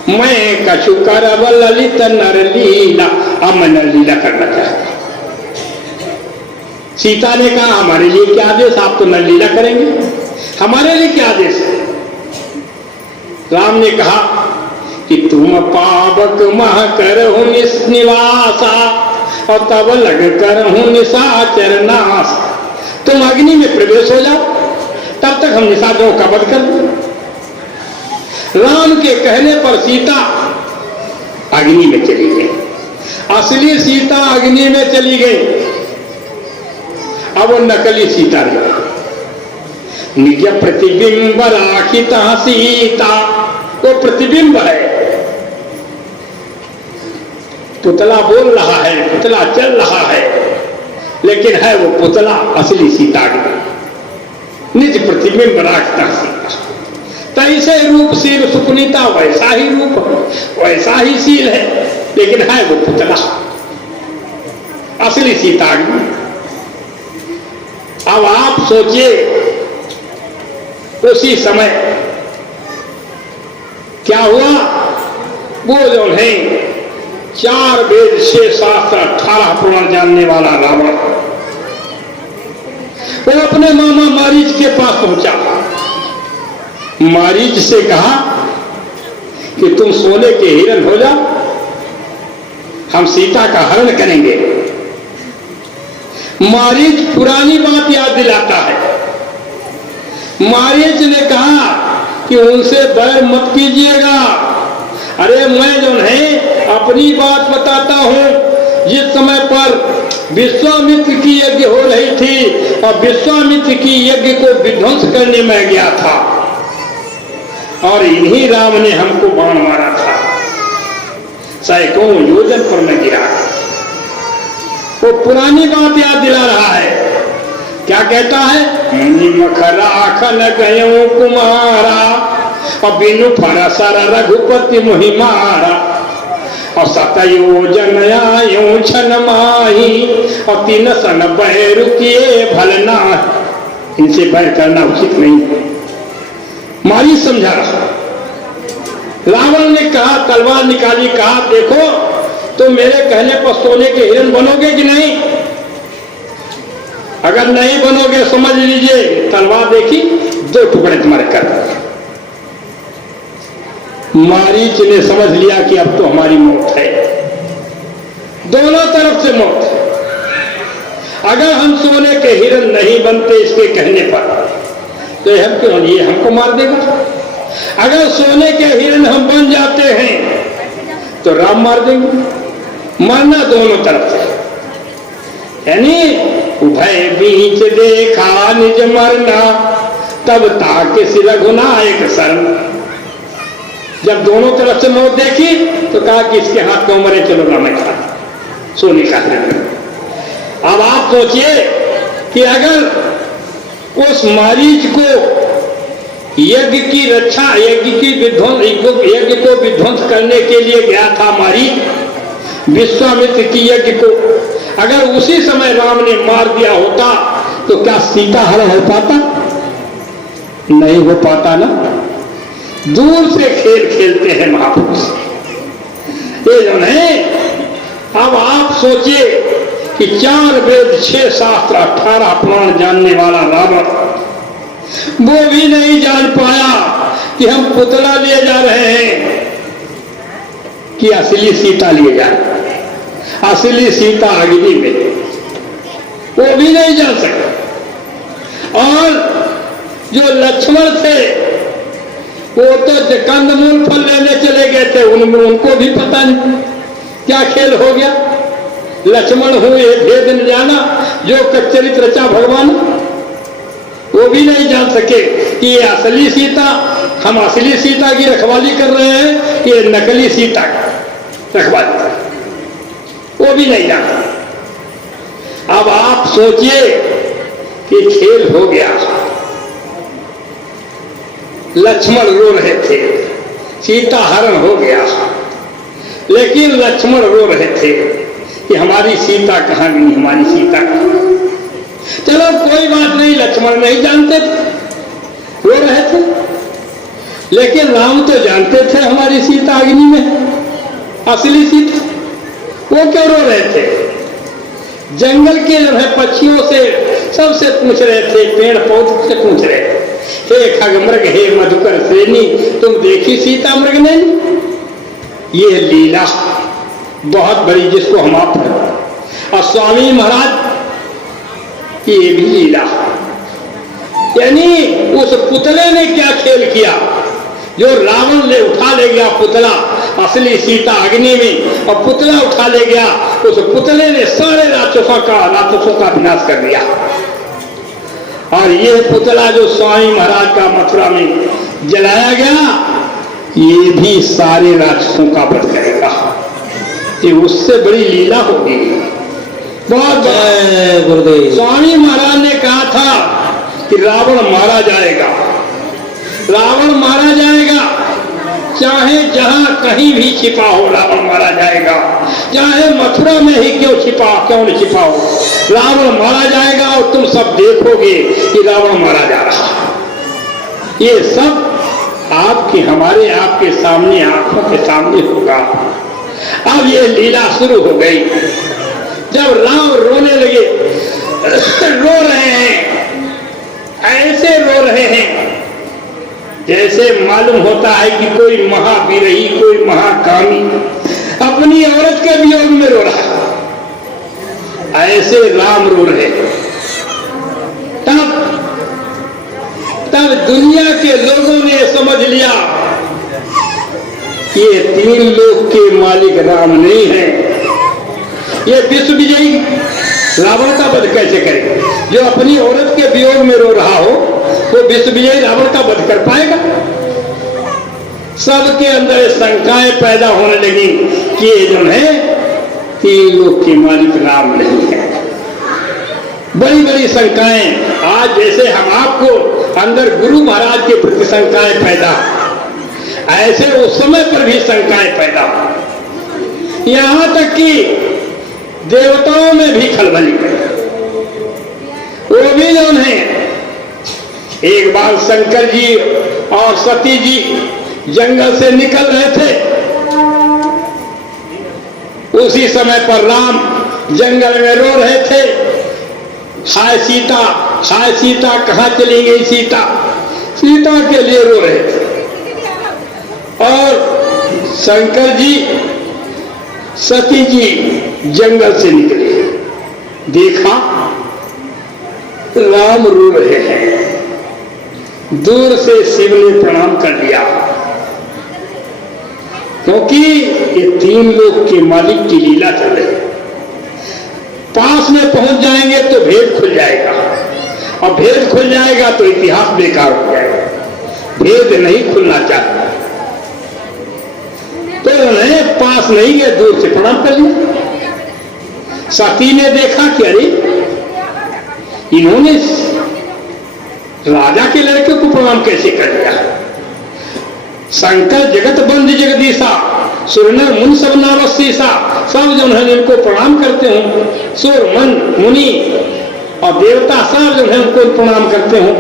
मैं कछु करब ललित नरलीला। अब मैं नरलीला करना चाहता। सीता ने कहा, हमारे लिए क्या आदेश, आप तो नरलीला करेंगे, हमारे लिए क्या आदेश है? राम ने कहा कि तुम पावक मह करहु निवासा, और तब लग करहु निशाचर नाश। तुम अग्नि में प्रवेश हो जाओ, तब तक हम निशाचरों का वध कर दें। राम के कहने पर सीता अग्नि में चली गई। असली सीता अग्नि में चली गई, अब वो नकली सीता रही। निज प्रतिबिंब राखिता सीता, वो प्रतिबिंब है, पुतला बोल रहा है, पुतला चल रहा है, लेकिन है वो पुतला असली सीता निज प्रतिबिंब राखता सीता। तैसे रूप शील सुपुनीता, वैसा ही रूप वैसा ही शील है, लेकिन है वो पुतला असली सीता। अब आप सोचिए, उसी समय क्या हुआ, वो जो है 4 वेद 6 शास्त्र 18 पुराण जानने वाला रावण, वो अपने मामा मारीच के पास पहुंचा। मारीच से कहा कि तुम सोने के हिरण हो जाओ, हम सीता का हरण करेंगे। मारीच पुरानी बात याद दिलाता है। मारीच ने कहा कि उनसे बैर मत कीजिएगा। अरे मैं जो है अपनी बात बताता हूं। जिस समय पर विश्वामित्र की यज्ञ हो रही थी और विश्वामित्र की यज्ञ को विध्वंस करने में गया था, और इन्हीं राम ने हमको बाण मारा था, सैकड़ों योजन पर मैं गिरा। वो पुरानी बात याद दिला रहा है। क्या कहता है, मखराखन गयो कुमारा, और बिनु फरसर रघुपति मोहि मारा, और सतयोजन आयो छन माही, और 3 सन बैर किए भलना। इनसे बैर करना उचित नहीं। मारी समझा रहा। रावण ने कहा, तलवार निकाली, कहा देखो तो मेरे कहने पर सोने के हिरण बनोगे कि नहीं? अगर नहीं बनोगे समझ लीजिए, तलवार देखी 2 टुकड़े तुम्हारे कर। मारीच ने समझ लिया कि अब तो हमारी मौत है, दोनों तरफ से मौत है। अगर हम सोने के हिरण नहीं बनते इसके कहने पर, तो हम क्यों, ये हमको मार देगा। अगर सोने के हिरण हम बन जाते हैं तो राम मार देंगे। मरना दोनों तरफ से, यानी उभय बीच देखा निज मरना, तब ताके सिर रघुनायक शरण। जब दोनों तरफ से मौत देखी तो कहा कि इसके हाथ क्यों मरे, चलो राम खा सोने का हिरण। अब आप सोचिए कि अगर उस मारीच को यज्ञ की रक्षा, यज्ञ को विध्वंस करने के लिए गया था मारीच, विश्वामित्र की यज्ञ को, अगर उसी समय राम ने मार दिया होता तो क्या सीता हरण हो पाता? नहीं हो पाता ना। दूर से खेल खेलते हैं महापुरुष ये जो है। अब आप सोचिए कि 4 वेद 6 शास्त्र 18 पुराण जानने वाला रावण, वो भी नहीं जान पाया कि हम पुतला लिए जा रहे हैं कि असली सीता लिए जा रहे हैं। असली सीता अग्नि में, वो भी नहीं जान सका। और जो लक्ष्मण थे वो तो कंदमूल फल लेने चले गए थे, उनको भी पता नहीं क्या खेल हो गया। लक्ष्मण हुए भेद न जाना, जो कच्चरित रचा भगवान, वो भी नहीं जान सके कि ये असली सीता, हम असली सीता की रखवाली कर रहे हैं, ये नकली सीता की रखवाली कर, वो भी नहीं जाना। अब आप सोचिए कि खेल हो गया, लक्ष्मण रो रहे थे, सीता हरण हो गया, लेकिन लक्ष्मण रो रहे थे कि हमारी सीता कहाँ गई, हमारी सीता कहाँ। चलो कोई बात नहीं, लक्ष्मण नहीं जानते थे, रो रहे थे, लेकिन राम तो जानते थे हमारी सीता अग्नि में, असली सीता। वो क्यों रो रहे थे? जंगल के जो है पक्षियों से सबसे पूछ रहे थे, पेड़ पौधों से पूछ रहे थे, हे खगमृग, हे मधुकर श्रेणी, तुम देखी सीता मृग नहीं? ये लीला बहुत बड़ी जिसको हम आप, और स्वामी महाराज ये भी लीला, यानी उस पुतले ने क्या खेल किया, जो रावण ले उठा ले गया पुतला, असली सीता अग्नि में, और पुतला उठा ले गया, उस पुतले ने सारे राक्षसों का विनाश कर दिया। और यह पुतला जो स्वामी महाराज का मथुरा में जलाया गया, ये भी सारे राक्षसों का वध करेगा। ये उससे बड़ी लीला होगी। बहुत गुरुदेव स्वामी महाराज ने कहा था कि रावण मारा जाएगा, रावण मारा जाएगा, चाहे जहां कहीं भी छिपा हो रावण मारा जाएगा, चाहे मथुरा में ही क्यों न छिपा हो, रावण मारा जाएगा। और तुम सब देखोगे कि रावण मारा जा रहा। ये सब आपके हमारे आपके सामने, आंखों के सामने होगा। अब ये लीला शुरू हो गई। जब राम रोने लगे, रो रहे हैं, ऐसे रो रहे हैं जैसे मालूम होता है कि कोई महावीरही, कोई महाकामी अपनी औरत के वियोग में रो रहा है, ऐसे राम रो रहे। तब दुनिया के लोगों ने समझ लिया कि ये तीन लोक के मालिक राम नहीं है, ये विश्व विजयी रावण का वध कैसे करे? जो अपनी औरत के वियोग में रो रहा हो, वो विश्व विजयी रावण का वध कर पाएगा? सबके अंदर शंकाएं पैदा होने लगी कि ये जो है तीन लोक के मालिक राम नहीं है। बड़ी बड़ी शंकाएं, आज जैसे हम आपको अंदर गुरु महाराज के प्रति शंकाएं पैदा, ऐसे उस समय पर भी शंकाएं पैदा, यहां तक कि देवताओं में भी खलबली। वो भी जो है, एक बार शंकर जी और सती जी जंगल से निकल रहे थे, उसी समय पर राम जंगल में रो रहे थे, हाय सीता, हाय सीता, कहां चली गई सीता, सीता के लिए रो रहे थे। और शंकर जी, सती जी जंगल से निकले, देखा राम रो रहे हैं। दूर से शिव ने प्रणाम कर दिया, क्योंकि ये तीन लोक के मालिक की लीला चल रही। पास में पहुंच जाएंगे तो भेद खुल जाएगा, और भेद खुल जाएगा तो इतिहास बेकार हो जाएगा। भेद नहीं खुलना चाहता, तो उन्हें पास नहीं गए, दूर से प्रणाम कर लिया। सती ने देखा कि अरे इन्होंने राजा के लड़के को प्रणाम कैसे कर दिया। शंकर जगत बंद जगदीशा, सुरनर मुन सब नावशीसा, सब जो है इनको प्रणाम करते हो, सुर मन मुनि और देवता सब जो है उनको प्रणाम करते हो,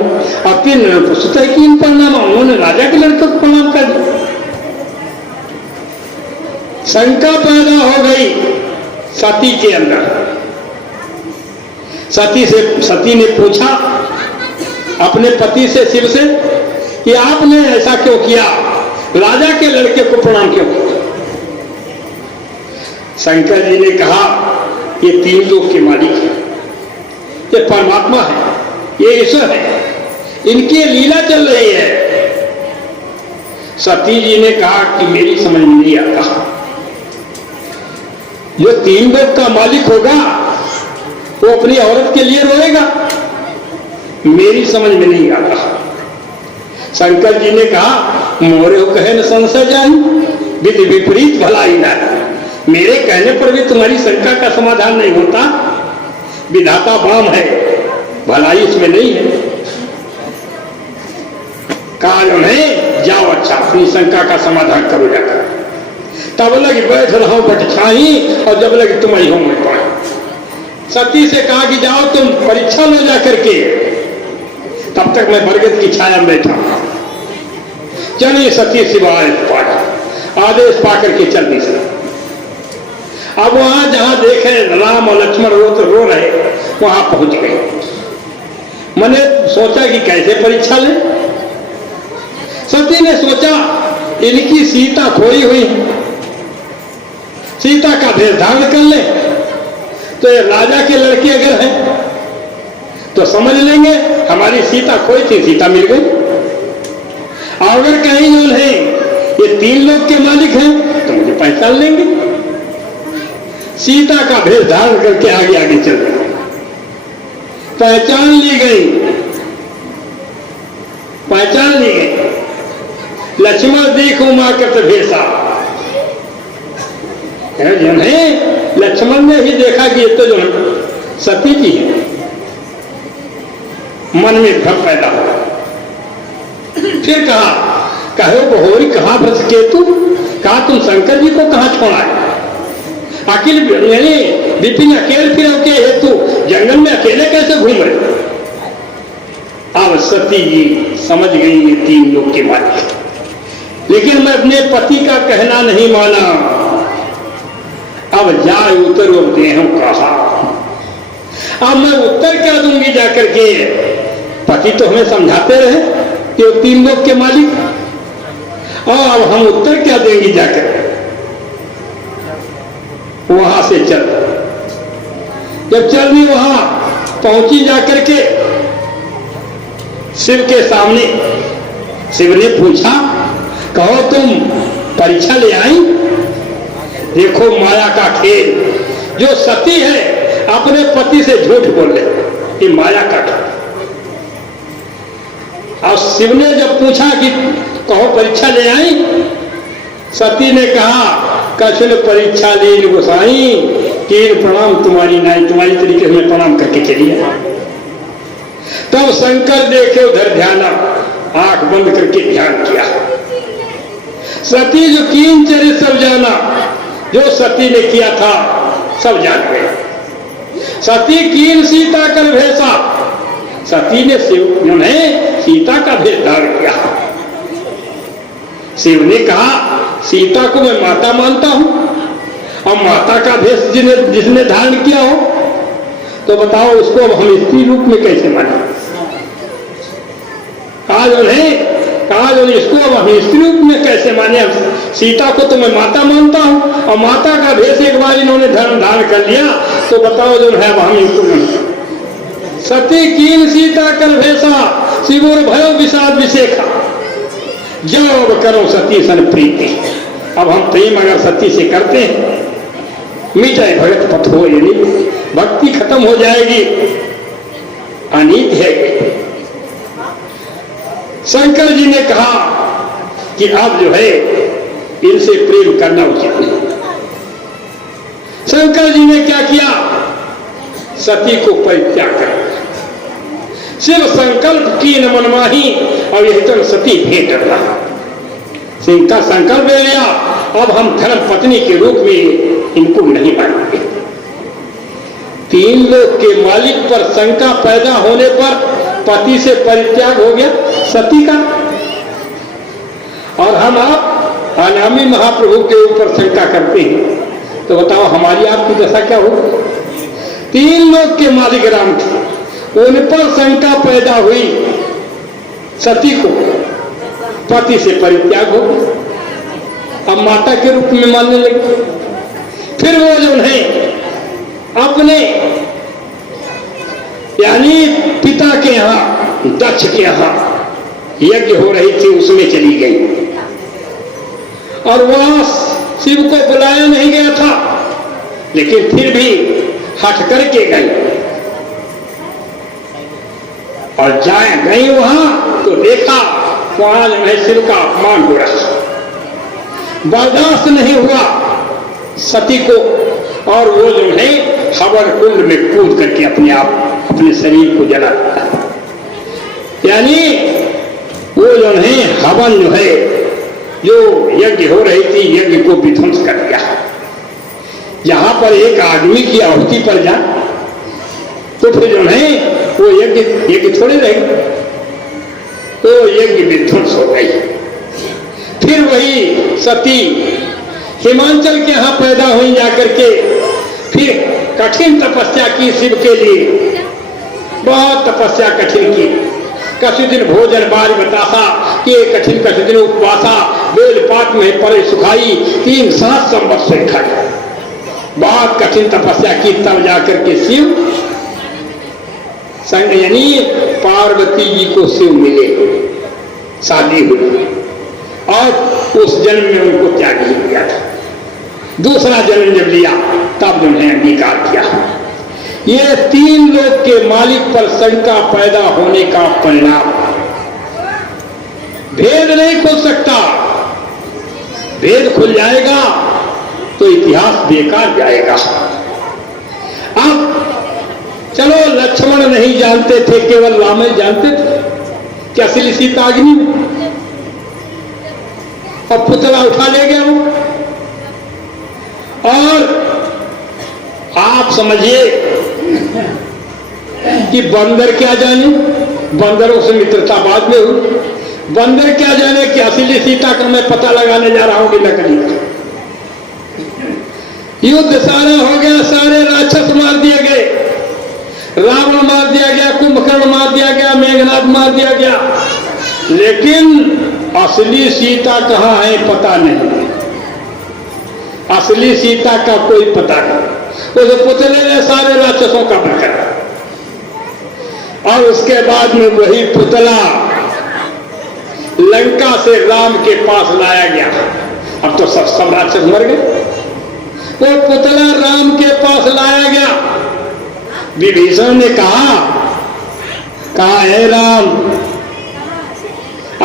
और तीन पुस्तक की इन प्रणाम, उन्होंने राजा के लड़के को प्रणाम कर दिया। शंका पैदा हो गई सती के अंदर। सती ने पूछा अपने पति से, शिव से, कि आपने ऐसा क्यों किया, राजा के लड़के को प्रणाम क्यों किया? शंकर जी ने कहा ये तीन लोक के मालिक है, ये परमात्मा है, ये ईश्वर है, इनकी लीला चल रही है। सती जी ने कहा कि मेरी समझ में नहीं आता, जो 3 लोक का मालिक होगा वो अपनी औरत के लिए रोएगा, मेरी समझ में नहीं आता। शंकर जी ने कहा मोरे हो कहे न संशय जानी, विधि विपरीत भलाई न, मेरे कहने पर भी तुम्हारी शंका का समाधान नहीं होता। विधाता बाम है, भलाई इसमें नहीं है। कहा उन्हें जाओ अच्छा अपनी शंका का समाधान करो जाकर। तब लगी बैठ रहा हूं बटछाई और जब लगी तुम आई हो मैं पाए। सती से कहा कि जाओ तुम परीक्षा लो जाकर के, तब तक मैं बरगद की छाया में बैठा। चलिए सती शिवाय आदेश पाकर के चल दी। अब वहां जहां देखे राम और लक्ष्मण रो रहे, वहां पहुंच गए। मैंने सोचा कि कैसे परीक्षा ले। सती ने सोचा इनकी सीता खोई हुई, सीता का भेष धारण कर ले तो ये राजा के लड़के अगर हैं तो समझ लेंगे हमारी सीता खोई थी, सीता मिल गई। और अगर कहीं जो है ये 3 लोग के मालिक हैं तो मुझे पहचान लेंगे। सीता का भेष धारण करके आगे आगे चल रहे, पहचान ली गई, पहचान ली गई। लक्ष्मण देखो मां करते भेषा, लक्ष्मण ने ही देखा कि ये तो जो सती जी है। मन में भ्रम पैदा हुआ। फिर कहा कहो बहोरी कहां भ्रष्ट केतु, कहा तुम शंकर जी को कहां छोड़ा है? अकेले विपिन अकेले फिर के हेतु जंगल में अकेले कैसे घूम रहे? अब सती जी समझ गई ये 3 लोग के मालिक, लेकिन मैं अपने पति का कहना नहीं माना। अब जाए उतर और देहूं कहा, अब मैं उत्तर क्या दूंगी जाकर के? पति तो हमें समझाते रहे कि वो 3 लोग के मालिक, और अब हम उत्तर क्या देंगे जाकर? वहां से चल, जब चलनी वहां पहुंची जाकर के शिव के सामने, शिव ने पूछा कहो तुम परीक्षा ले आई? देखो माया का खेल, जो सती है अपने पति से झूठ बोले, ये माया का खेल। और शिव ने जब पूछा कि कहो परीक्षा ले आई, सती ने कहा कछुल परीक्षा ले गोसाई, तीन प्रणाम तुम्हारी नाई, तुम्हारी तरीके से मैं प्रणाम करके चली। तब शंकर देखे उधर ध्यान, आंख बंद करके ध्यान किया। सती जो कीन चरे सब जाना, जो सती ने किया था सब जान गए। सती कीन सीता कर भेषा, सती ने शिव ने सीता का भेष धारण किया। शिव ने कहा सीता को मैं माता मानता हूं, और माता का भेष जिसने धारण किया हो तो बताओ उसको अब हम स्त्री रूप में कैसे माने? आज उन्हें कहा जो इसको अब हम स्त्री रूप में कैसे माने? सीता को तो मैं माता मानता हूं, और माता का भेष एक बार इन्होंने धर्म धारण कर लिया तो बताओ जो है हम इनको नहीं। सती कीन सीता कर भेषा, शिवोर भयो विषाद विशेखा, जब करो सती सन प्रीति। अब हम प्रेम अगर सती से करते हैं, मिटाए भगत पथ हो, यानी भक्ति खत्म हो जाएगी, अनीत है। शंकर जी ने कहा कि अब जो है इनसे प्रेम करना उचित नहीं। शंकर जी ने क्या किया? सती को परित्याग कर शिव संकल्प की न मनमाही, और यही तो सती भेंट रहा। सिंह का संकल्प ले लिया, अब हम धर्म पत्नी के रूप में इनको नहीं मानेंगे। 3 लोग के मालिक पर शंका पैदा होने पर पति से परित्याग हो गया सती का, और हम आप अनामी महाप्रभु के ऊपर शंका करते हैं, तो बताओ हमारी आपकी दशा क्या होगी? 3 लोग के मालिक राम थे, उन पर शंका पैदा हुई, सती को पति से परित्याग हो, अब माता के रूप में मानने लगे। फिर वो जो है अपने यानी पिता के यहां दक्ष के यहाँ यज्ञ हो रही थी उसमें चली गई और वहां शिव को बुलाया नहीं गया था, लेकिन फिर भी हट करके गई और जाए गई वहां तो देखा वहां जो है शिव का अपमान हो रहा, बर्दाश्त नहीं हुआ सती को और वो जो है हवन कुंड में कूद करके अपने आप अपने शरीर को जला देता है। यानी वो जो है हवन जो है जो यज्ञ हो रही थी यज्ञ को विध्वंस कर दिया। यहां पर एक आदमी की आहुति पर जा तो फिर जो है वो यज्ञ थोड़े रहेगी, तो यज्ञ विध्वंस हो गई। फिर वही सती हिमांचल के यहां पैदा हुई जाकर के फिर कठिन तपस्या की शिव के लिए, बहुत तपस्या कठिन की। कछु दिन भोजन बार बतासा कि कठिन कछु दिन उपवासा बेल पात में परे सुखाई 3-7 संवत्सर खाई। बहुत कठिन तपस्या की तब जाकर के शिव संग यानी पार्वती जी को शिव मिले, शादी हुई और उस जन्म में उनको त्याग ही दिया था। दूसरा जन्म जब लिया तब उन्हें अंगीकार किया। ये 3 लोक के मालिक पर शंका पैदा होने का परिणाम। भेद नहीं खुल सकता, भेद खुल जाएगा तो इतिहास बेकार जाएगा। अब चलो लक्ष्मण नहीं जानते थे, केवल राम ही जानते थे कि असली सीता अग्नि में, और पुतला उठा ले गया वो। और आप समझिए कि बंदर क्या जाने, बंदरों से मित्रता बाद में हुई, बंदर क्या जाने कि असली सीता का मैं पता लगाने जा रहा हूं कि नकली का। युद्ध सारा हो गया, सारे राक्षस मार दिए गए, रावण मार दिया गया, कुंभकर्ण मार दिया गया, मेघनाद मार दिया गया, लेकिन असली सीता कहां है पता नहीं। असली सीता का कोई पता नहीं। उस पुतले ने सारे राक्षसों का बचाया और उसके बाद में वही पुतला लंका से राम के पास लाया गया। अब तो सब राक्षस मर गए। वो पुतला राम के पास लाया गया। विभीषण ने कहा है राम,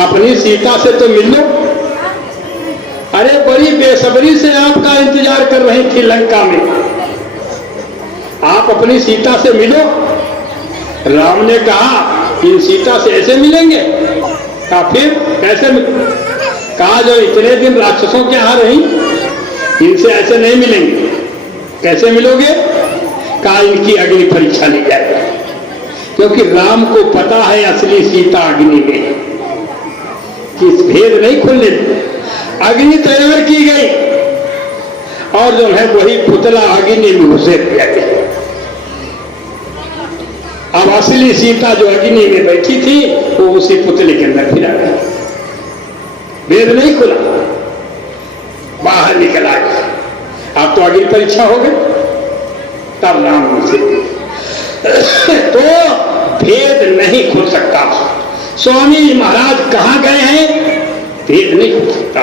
अपनी सीता से तो मिल लो। अरे बड़ी बेसब्री से आपका इंतजार कर रही थी लंका में, आप अपनी सीता से मिलो। राम ने कहा इन सीता से ऐसे मिलेंगे? कहा फिर कैसे कहा जो इतने दिन राक्षसों के यहां रही, इनसे ऐसे नहीं मिलेंगे। कैसे मिलोगे? कहा इनकी अग्नि परीक्षा ली जाए, क्योंकि राम को पता है असली सीता अग्नि में, कि भेद नहीं खुलने। अग्नि तैयार की गई और जो है वही पुतला अग्नि में घुसेड़ दिया गया। अब असली सीता जो अग्नि में बैठी थी वो उसी पुतले के अंदर फिर आ गई। भेद नहीं खुला, बाहर निकल आ गया। अब तो अग्नि परीक्षा हो गई, तब राम से तो भेद नहीं खुल सकता। स्वामी महाराज कहां गए हैं? भेद नहीं खुल सकता।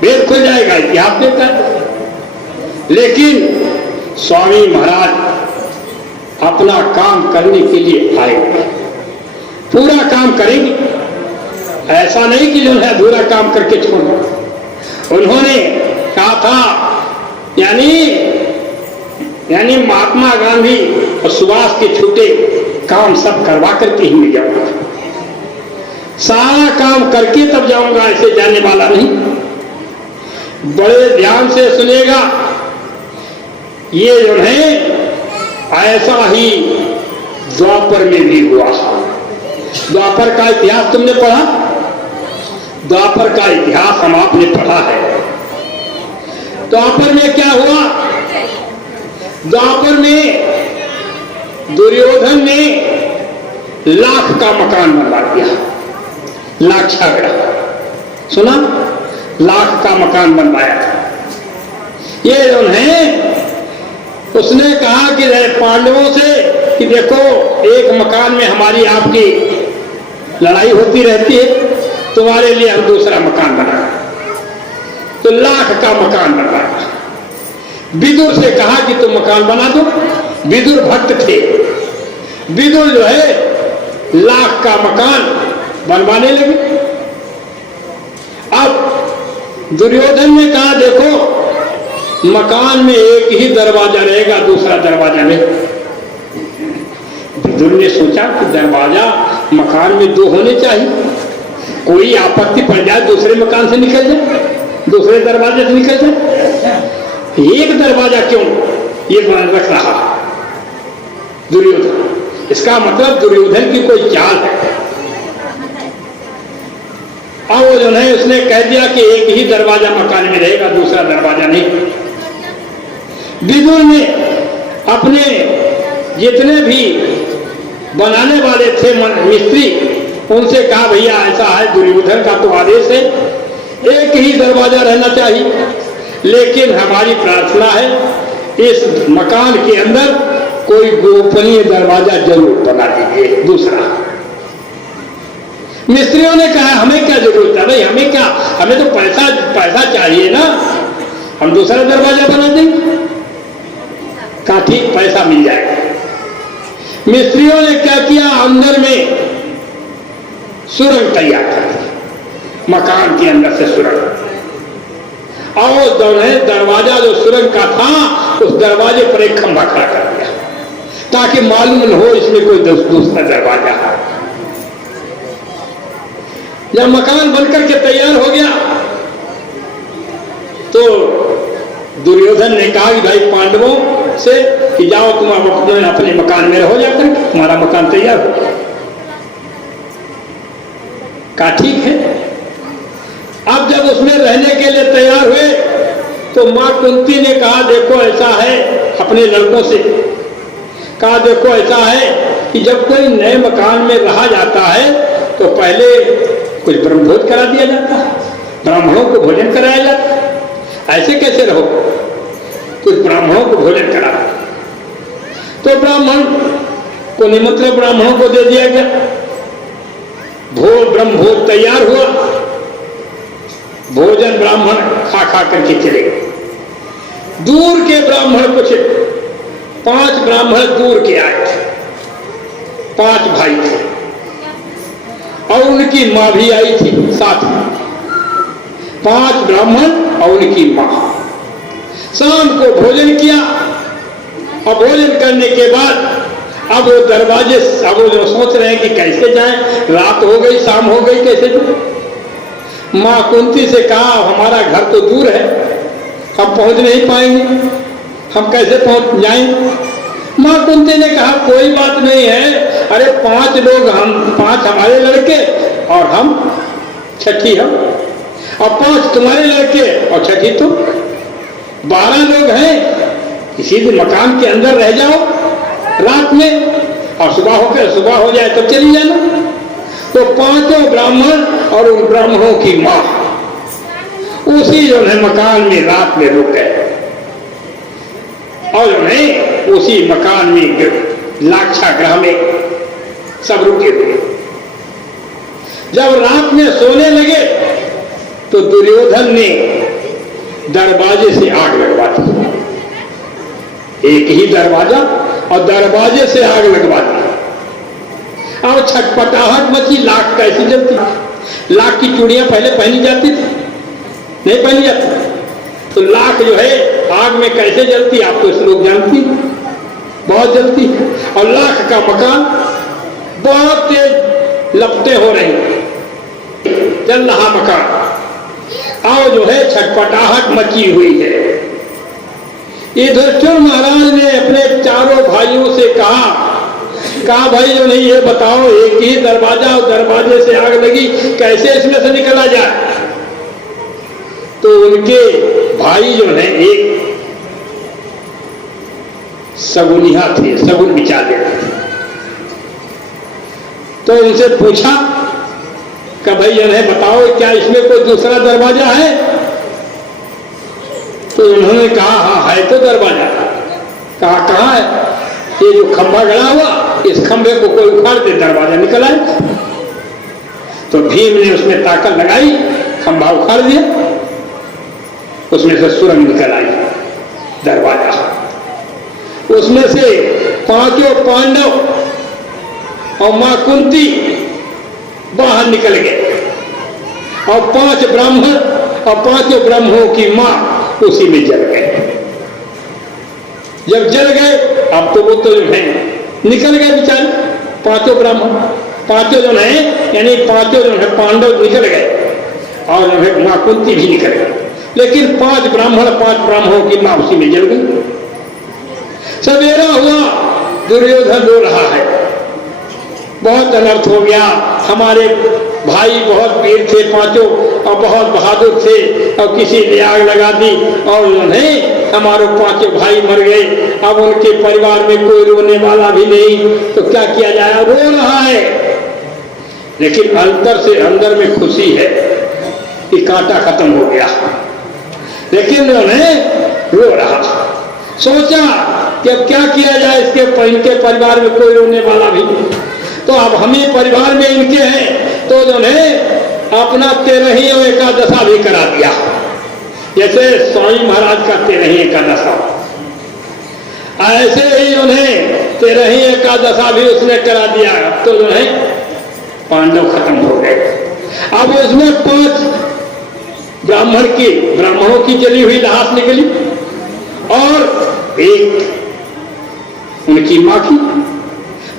भेद खुल जाएगा इतिहास देता है, लेकिन स्वामी महाराज अपना काम करने के लिए आए, पूरा काम करेंगे। ऐसा नहीं कि जो है अधूरा काम करके छोड़ना। उन्होंने कहा था यानी महात्मा गांधी और सुभाष के छूटे काम सब करवा करके ही मैं जाऊंगा, सारा काम करके तब जाऊंगा, ऐसे जाने वाला नहीं। बड़े ध्यान से सुनेगा, ये जो है ऐसा ही द्वापर में भी हुआ। द्वापर का इतिहास तुमने पढ़ा? द्वापर का इतिहास हम आपने पढ़ा है। द्वापर में क्या हुआ? द्वापर में दुर्योधन ने लाख का मकान बनवा दिया। लाक्षागृह सुना? लाख का मकान बनवाया था। ये जो है उसने कहा कि पांडवों से कि देखो एक मकान में हमारी आपकी लड़ाई होती रहती है, तुम्हारे लिए हम दूसरा मकान बनाए। तो लाख का मकान बनवाया। विदुर से कहा कि तुम मकान बना दो। विदुर भक्त थे। विदुर जो है लाख का मकान बनवाने लगे। अब दुर्योधन ने कहा देखो मकान में एक ही दरवाजा रहेगा, दूसरा दरवाजा नहीं। विदुर ने सोचा कि दरवाजा मकान में दो होने चाहिए, कोई आपत्ति पड़ जाए दूसरे मकान से निकल जाए, दूसरे दरवाजे से निकल जाए, एक दरवाजा क्यों ये रख रहा दुर्योधन। इसका मतलब दुर्योधन की कोई चाल है। और वो जो है उसने कह दिया कि एक ही दरवाजा मकान में रहेगा, दूसरा दरवाजा नहीं। विदुर ने अपने जितने भी बनाने वाले थे मिस्त्री, उनसे कहा भैया ऐसा है, दुर्योधन का तो आदेश है एक ही दरवाजा रहना चाहिए, लेकिन हमारी प्रार्थना है इस मकान के अंदर कोई गोपनीय दरवाजा जरूर बना दीजिए दूसरा। मिस्त्रियों ने कहा हमें क्या जरूरत है भाई, हमें क्या, हमें तो पैसा चाहिए ना, हम दूसरा दरवाजा बना देंगे। कहा ठीक, पैसा मिल जाएगा। मिस्त्रियों ने क्या किया, अंदर में सुरंग तैयार कर दी, मकान के अंदर से सुरंग। और दरवाजा जो सुरंग का था उस दरवाजे पर एक खंभा खड़ा कर दिया ताकि मालूम न हो इसमें कोई दूसरा दरवाजा है। जब मकान बनकर के तैयार हो गया तो दुर्योधन ने कहा कि भाई पांडवों से कि जाओ तुम अपने मकान में रहो, जाकर तुम्हारा मकान तैयार हो गया। कहा ठीक है। अब जब उसमें रहने के लिए तैयार हुए तो मां कुंती ने कहा देखो ऐसा है, अपने लड़कों से कहा देखो ऐसा है कि जब कोई नए मकान में रहा जाता है तो पहले कुछ ब्रह्मभोज करा दिया जाता है, ब्राह्मणों को भोजन कराया जाता है। ऐसे कैसे रहो, कुछ ब्राह्मणों को भोजन करा। तो ब्राह्मण को निमंत्रण ब्राह्मणों को दे दिया गया। ब्रह्मभोज तैयार हुआ, भोजन ब्राह्मण खा करके चले गए। दूर के ब्राह्मण कुछ 5 ब्राह्मण दूर के आए थे, 5 भाई थे और उनकी मां भी आई थी साथ में। 5 ब्राह्मण और उनकी मां शाम को भोजन किया और भोजन करने के बाद अब वो दरवाजे, अब वो जो सोच रहे हैं कि कैसे जाएं, रात हो गई, शाम हो गई, कैसे जाएं। मां कुंती से कहा हमारा घर तो दूर है, हम पहुंच नहीं पाएंगे, हम कैसे पहुंच जाएंगे। मां कुंती ने कहा कोई बात नहीं है, अरे 5 लोग, हम 5 हमारे लड़के और हम छठी हम, और 5 तुम्हारे लड़के और छठी तुम, 12 लोग हैं। किसी भी मकान के अंदर रह जाओ रात में और सुबह हो जाए तब चली जाना। तो 5 ब्राह्मण और उन ब्राह्मणों की मां उसी जो है मकान में रात में रुक गए और उन्हें उसी मकान में लाक्षागृह में सब रुके हुए। जब रात में सोने लगे तो दुर्योधन ने दरवाजे से आग लगवा दी, एक ही दरवाजा और दरवाजे से आग लगवा दी। और छटपटाहट मची, लाख कैसी जलती, लाख की चूड़ियां पहले पहनी जाती थी, नहीं पहनी जाती, तो लाख जो है आग में कैसे जलती आप तो लोग जानती, बहुत जलती। और लाख का मकान बहुत तेज लपटें हो रही, जल रहा मकान और जो है छटपटाहट मची हुई है। युधिष्ठिर महाराज ने अपने चारों भाइयों से कहा भाई जो नहीं ये बताओ, एक ही दरवाजा और दरवाजे से आग लगी, कैसे इसमें से निकला जाए। तो उनके भाई जो है एक सगुनिया थे, सगुन विचार देते थे। तो उनसे पूछा कि भाई जो है बताओ क्या इसमें कोई दूसरा दरवाजा है। तो उन्होंने कहा हाँ है तो दरवाजा। कहा कहाँ है, ये जो खंभा गड़ा हुआ, इस खंभे को कोई उखाड़ दे दरवाजा निकल आए। तो भीम ने उसमें ताकत लगाई, खंभा उखाड़ दिया, उसमें से सुरंग निकल आई, दरवाजा, उसमें से पांचों पांडव और मां कुंती बाहर निकल गए और 5 ब्राह्मण और 5 ब्राह्मणों की मां उसी में जल गए। जब जल गए, अब तो वो तो जो है निकल गए बेचारे, 5 ब्राह्मण, 5 जो है यानी 5 जो है पांडव निकल गए और जो है मां कुंती भी निकल गए, लेकिन 5 ब्राह्मणों की मां उसी में जल गई। सवेरा हुआ, दुर्योधन रो रहा है, बहुत अनर्थ हो गया, हमारे भाई बहुत वीर थे 5 और बहुत बहादुर थे और किसी ने आग लगा दी और उन्हें हमारे 5 भाई मर गए, अब उनके परिवार में कोई रोने वाला भी नहीं, तो क्या किया जाए, रो रहा है। लेकिन अंतर से अंदर में खुशी है कि कांटा खत्म हो गया, लेकिन उन्हें रो रहा, सोचा कि अब क्या किया जाए, इनके परिवार में कोई रोने वाला भी नहीं, तो अब हम ही परिवार में इनके हैं, तो जो है अपना 13ही और एकादशा भी करा दिया, जैसे स्वामी महाराज का 13ही एकादशा, ऐसे ही उन्हें 13ही एकादशा भी उसने करा दिया। तो जो है पांडव खत्म हो गए। अब उसमें 5 ब्राह्मणों की जली हुई लाश निकली और एक उनकी मां की,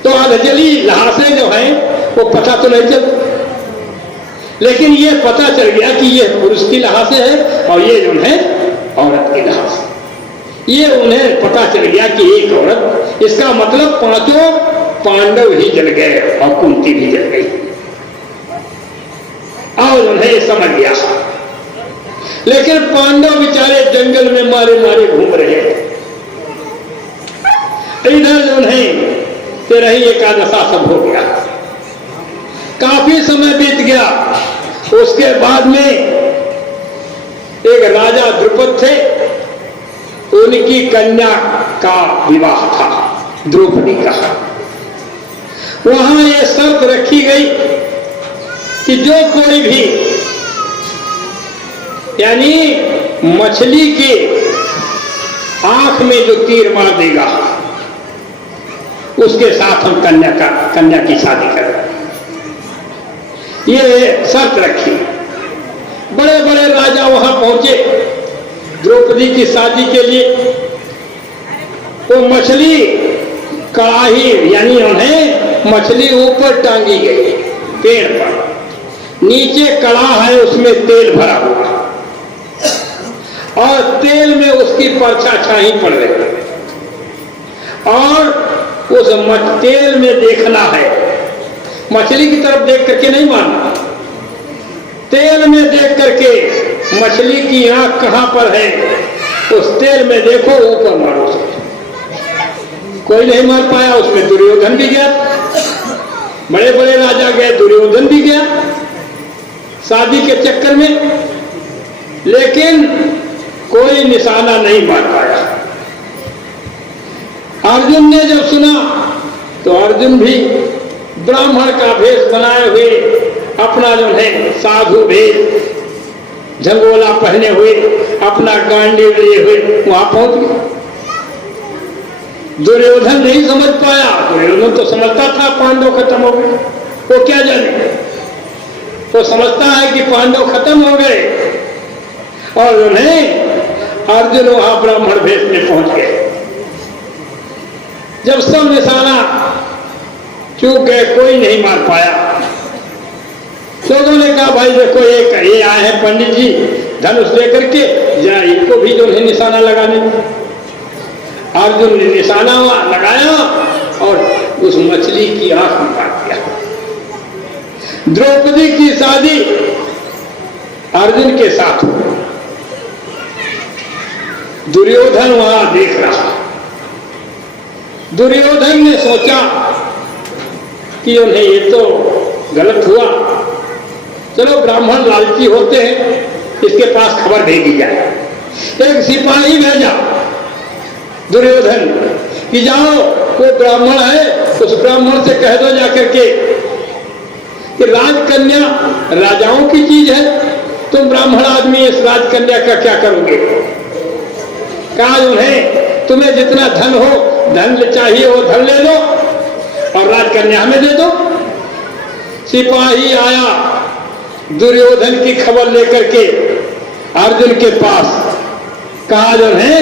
तो अधजली लाशें जो है वो पता तो नहीं चल, लेकिन ये पता चल गया कि ये पुरुष की लाशें है और ये जो है औरत की लाश, ये उन्हें पता चल गया कि एक औरत, इसका मतलब 5 पांडव ही जल गए और कुंती भी जल गई, और उन्हें समझ गया। लेकिन पांडव बेचारे जंगल में मारे मारे घूम रहे हैं, इधर उन्हें 13ही एकादशा सब हो गया, काफी समय बीत गया। उसके बाद में एक राजा द्रुपद थे, उनकी कन्या का विवाह था, द्रौपदी का। वहां यह शर्त रखी गई कि जो कोई भी यानी मछली के आंख में जो तीर मार देगा उसके साथ हम कन्या की शादी करें, ये शर्त रखी। बड़े बड़े राजा वहां पहुंचे द्रौपदी की शादी के लिए। वो मछली कड़ाही यानी उन्हें मछली ऊपर टांगी गई पेड़ पर, नीचे कड़ाह है उसमें तेल भरा हुआ और तेल में उसकी परछा छाई पड़ रही और उस तेल में देखना है, मछली की तरफ देख करके नहीं मारना, तेल में देख करके मछली की आंख कहां पर है उस तेल में देखो, ऊपर मारो। कोई नहीं मार पाया, उसमें दुर्योधन भी गया, बड़े बड़े राजा गए, दुर्योधन भी गया शादी के चक्कर में, लेकिन कोई निशाना नहीं मार पाया। अर्जुन ने जब सुना तो अर्जुन भी ब्राह्मण का भेष बनाए हुए, अपना जो है साधु भेष, झंगोला पहने हुए, अपना गांडीव लिए हुए वहां पहुंच गया। दुर्योधन नहीं समझ पाया, दुर्योधन तो समझता था पांडव खत्म हो गए, वो क्या जाने, वो समझता है कि पांडव खत्म हो गए, और उन्हें अर्जुन वहां ब्राह्मण भेष में पहुंच गए। जब सब निशाना चूक गए, कोई नहीं मार पाया, लोगों ने कहा भाई देखो ये आए हैं पंडित जी धनुष लेकर के, जा इनको भी जो है निशाना लगाने। अर्जुन ने निशाना लगाया और उस मछली की आंख में काट दिया। द्रौपदी की शादी अर्जुन के साथ हुई। दुर्योधन वहां देख रहा। दुर्योधन ने सोचा कि उन्हें ये तो गलत हुआ, चलो ब्राह्मण लालची होते हैं, इसके पास खबर भेजी जाए। एक सिपाही भेजा दुर्योधन कि जाओ वो ब्राह्मण है, उस ब्राह्मण से कह दो जाकर के कि राजकन्या राजाओं की चीज है, तुम ब्राह्मण आदमी इस राजकन्या का क्या करोगे? कहा उन्हें तुम्हें जितना धन हो, धन चाहिए वो धन ले लो और राजकन्या हमें दे दो। सिपाही आया दुर्योधन की खबर लेकर के अर्जुन के पास, कहा जो है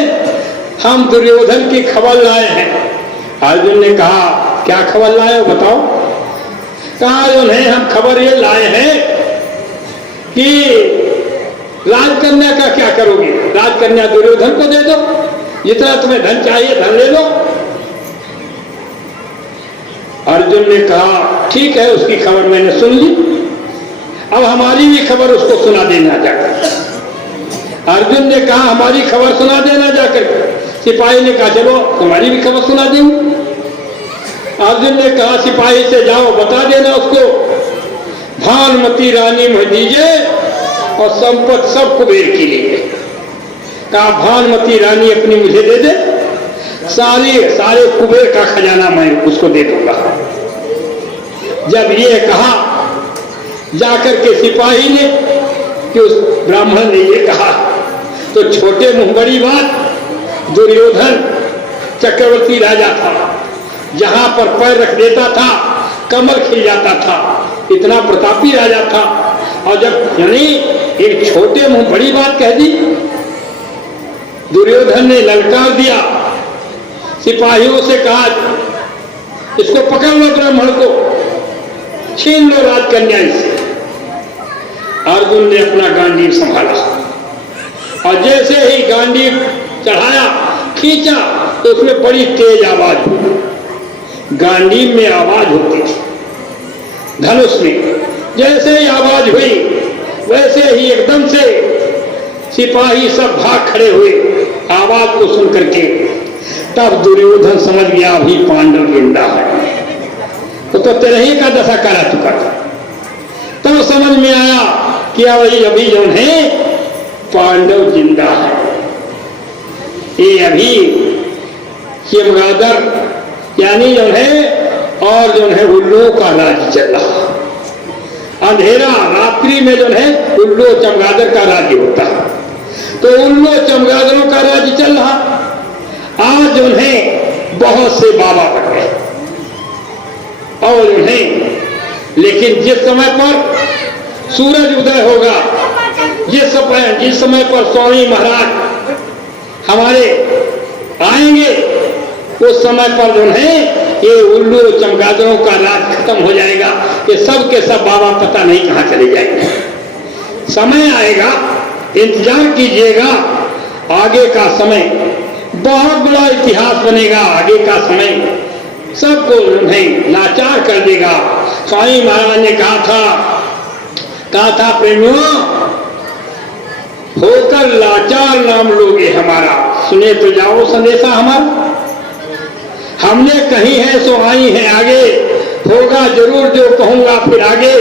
हम दुर्योधन की खबर लाए हैं। अर्जुन ने कहा क्या खबर लाए हो बताओ? कहा जो है हम खबर ये लाए हैं कि राजकन्या का क्या करोगे? राजकन्या दुर्योधन को दे दो, जितना तुम्हें धन चाहिए धन ले लो। अर्जुन ने कहा ठीक है, उसकी खबर मैंने सुन ली, अब हमारी भी खबर उसको सुना देना जाकर। अर्जुन ने कहा हमारी खबर सुना देना जाकर। सिपाही ने कहा चलो तुम्हारी भी खबर सुना देंगे। अर्जुन ने कहा सिपाही से जाओ बता देना उसको भानुमती रानी मुझे दीजिए और संपत्ति सब कुबेर की लीजिए। कहा भानुमती रानी अपनी मुझे दे दे, सारे कुबेर का खजाना मैं उसको दे दूंगा। जब ये कहा जाकर के सिपाही ने कि उस ब्राह्मण ने ये कहा, तो छोटे मुंह बड़ी बात, दुर्योधन चक्रवर्ती राजा था, जहां पर पैर रख देता था कमल खिल जाता था, इतना प्रतापी राजा था। और जब यानी एक छोटे मुंह बड़ी बात कह दी, दुर्योधन ने ललकार दिया, सिपाहियों से कहा इसको पकड़ लो, ब्राह्मण को छीन लो राजकन्या से। अर्जुन ने अपना गांडीव संभाला और जैसे ही गांडीव चढ़ाया खींचा तो उसमें बड़ी तेज आवाज हुई। गांडीव में आवाज होती थी, धनुष में जैसे ही आवाज हुई वैसे ही एकदम से सिपाही सब भाग खड़े हुए आवाज को सुन करके। तब दुर्योधन समझ गया अभी पांडव जिंदा है, तो तेरे ही का दशा करा चुका था। तब समझ में आया कि अभी जो है पांडव जिंदा है, ये अभी चमगादड़ यानी जो है और जो है उल्लुओं का राज्य चल रहा। अंधेरा रात्रि में जो है उल्लू चमगादड़ का राज्य होता है, तो उल्लू चमगादड़ों का राज्य चल रहा। आज जो है बहुत से बाबा बन गए और जो है, लेकिन जिस समय पर सूरज उदय होगा, जिस समय पर स्वामी महाराज हमारे आएंगे, उस समय पर जो है ये उल्लू चमगादड़ों का राज खत्म हो जाएगा। ये सब के सब बाबा पता नहीं कहां चले जाएंगे। समय आएगा, इंतजार कीजिएगा, आगे का समय बहुत बड़ा इतिहास बनेगा। आगे का समय सबको नहीं लाचार कर देगा। स्वामी महाराज ने कहा था प्रेमियों, होकर लाचार नाम लोगे हमारा, सुने तो जाओ संदेशा हमारा। हमने कही है सो आई है आगे, होगा जरूर जो कहूंगा फिर आगे।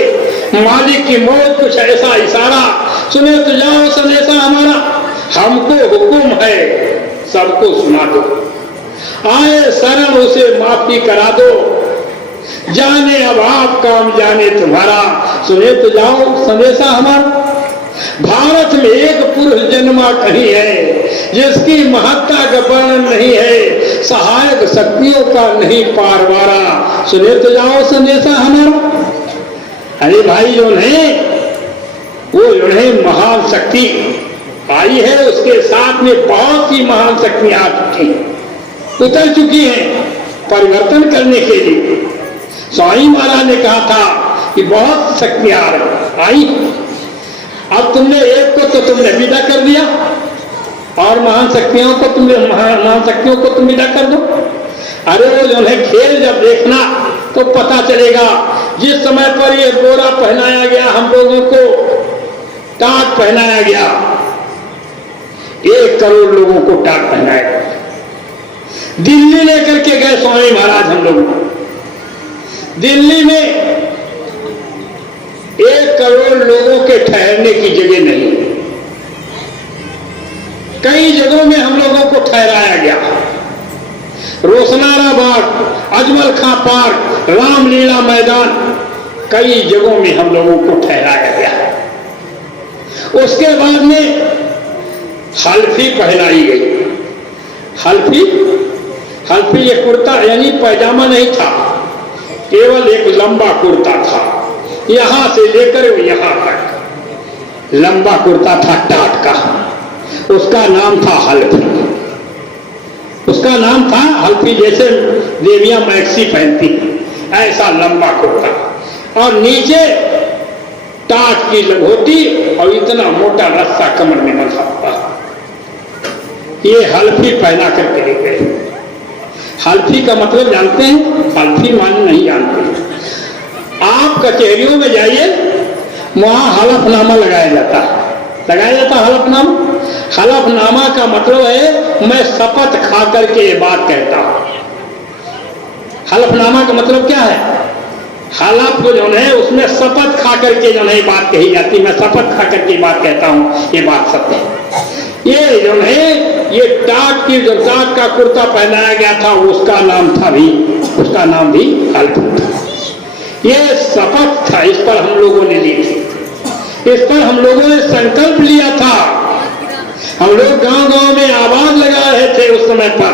मालिक की मौत कुछ ऐसा इशारा, सुने तो जाओ संदेशा हमारा। हमको हुक्म है सबको सुना दो, आए शरण उसे माफी करा दो। जाने अब आप काम जाने तुम्हारा, सुने तो जाओ संदेशा हमारा। भारत में एक पुरुष जन्मा कहीं है, जिसकी महत्ता का वर्णन नहीं है, सहायक शक्तियों का नहीं पारवारा, सुने तो जाओ संदेशा हमारा। अरे भाई जो है वो जो है महान शक्ति आई है, उसके साथ में बहुत सी महान शक्तियां आ चुकी उतर चुकी हैं परिवर्तन करने के लिए। स्वामी महाराज ने कहा था कि बहुत शक्तियां आई, अब तुमने एक को तो तुमने विदा कर दिया और महान शक्तियों को तुम विदा कर दो। अरे वो जो है खेल जब देखना तो पता चलेगा। जिस समय पर ये बोरा पहनाया गया, हम लोगों को टाट पहनाया गया, 1 करोड़ लोगों को टाट पहनाया गया। दिल्ली लेकर के गए स्वामी महाराज हम लोगों को। दिल्ली में 1 करोड़ लोगों के ठहरने की जगह नहीं, कई जगहों में हम लोगों को ठहराया गया। रोशनारा बाग, अजमल खां पार्क, रामलीला मैदान, कई जगहों में हम लोगों को ठहराया गया। उसके बाद में हल्फी पहनाई गई। हल्फी ये कुर्ता यानी पैजामा नहीं था, केवल एक लंबा कुर्ता था, यहां से लेकर यहां तक लंबा कुर्ता था टाट का। उसका नाम था हल्फी। उसका नाम था हल्फी, जैसे देवियां मैक्सी पहनती ऐसा लंबा कुर्ता, और नीचे टाट की लंगोटी और इतना मोटा रस्सा कमर में बंधा हुआ। ये हल्फी पहना करके ले गए। हल्फी का मतलब जानते हैं? हल्फी माने नहीं जानते। आप कचहरियों में जाइए, वहां हलफनामा लगाया जाता है। हलफनामा। हलफनामा का मतलब है मैं शपथ खा करके ये बात कहता हूं। हलफनामा का मतलब क्या है? हलफ जो है उसमें शपथ खा करके जो है बात कही जाती। मैं शपथ खा करके बात कहता हूं, ये बात सत्य है। ये जो है ये टाट का कुर्ता पहनाया गया था, उसका नाम भी हल्फी था। ये शपथ था, इस पर हम लोगों ने ली थी, इस पर हम लोगों ने संकल्प लिया था। हम लोग गांव-गांव में आवाज लगा रहे थे उस समय पर।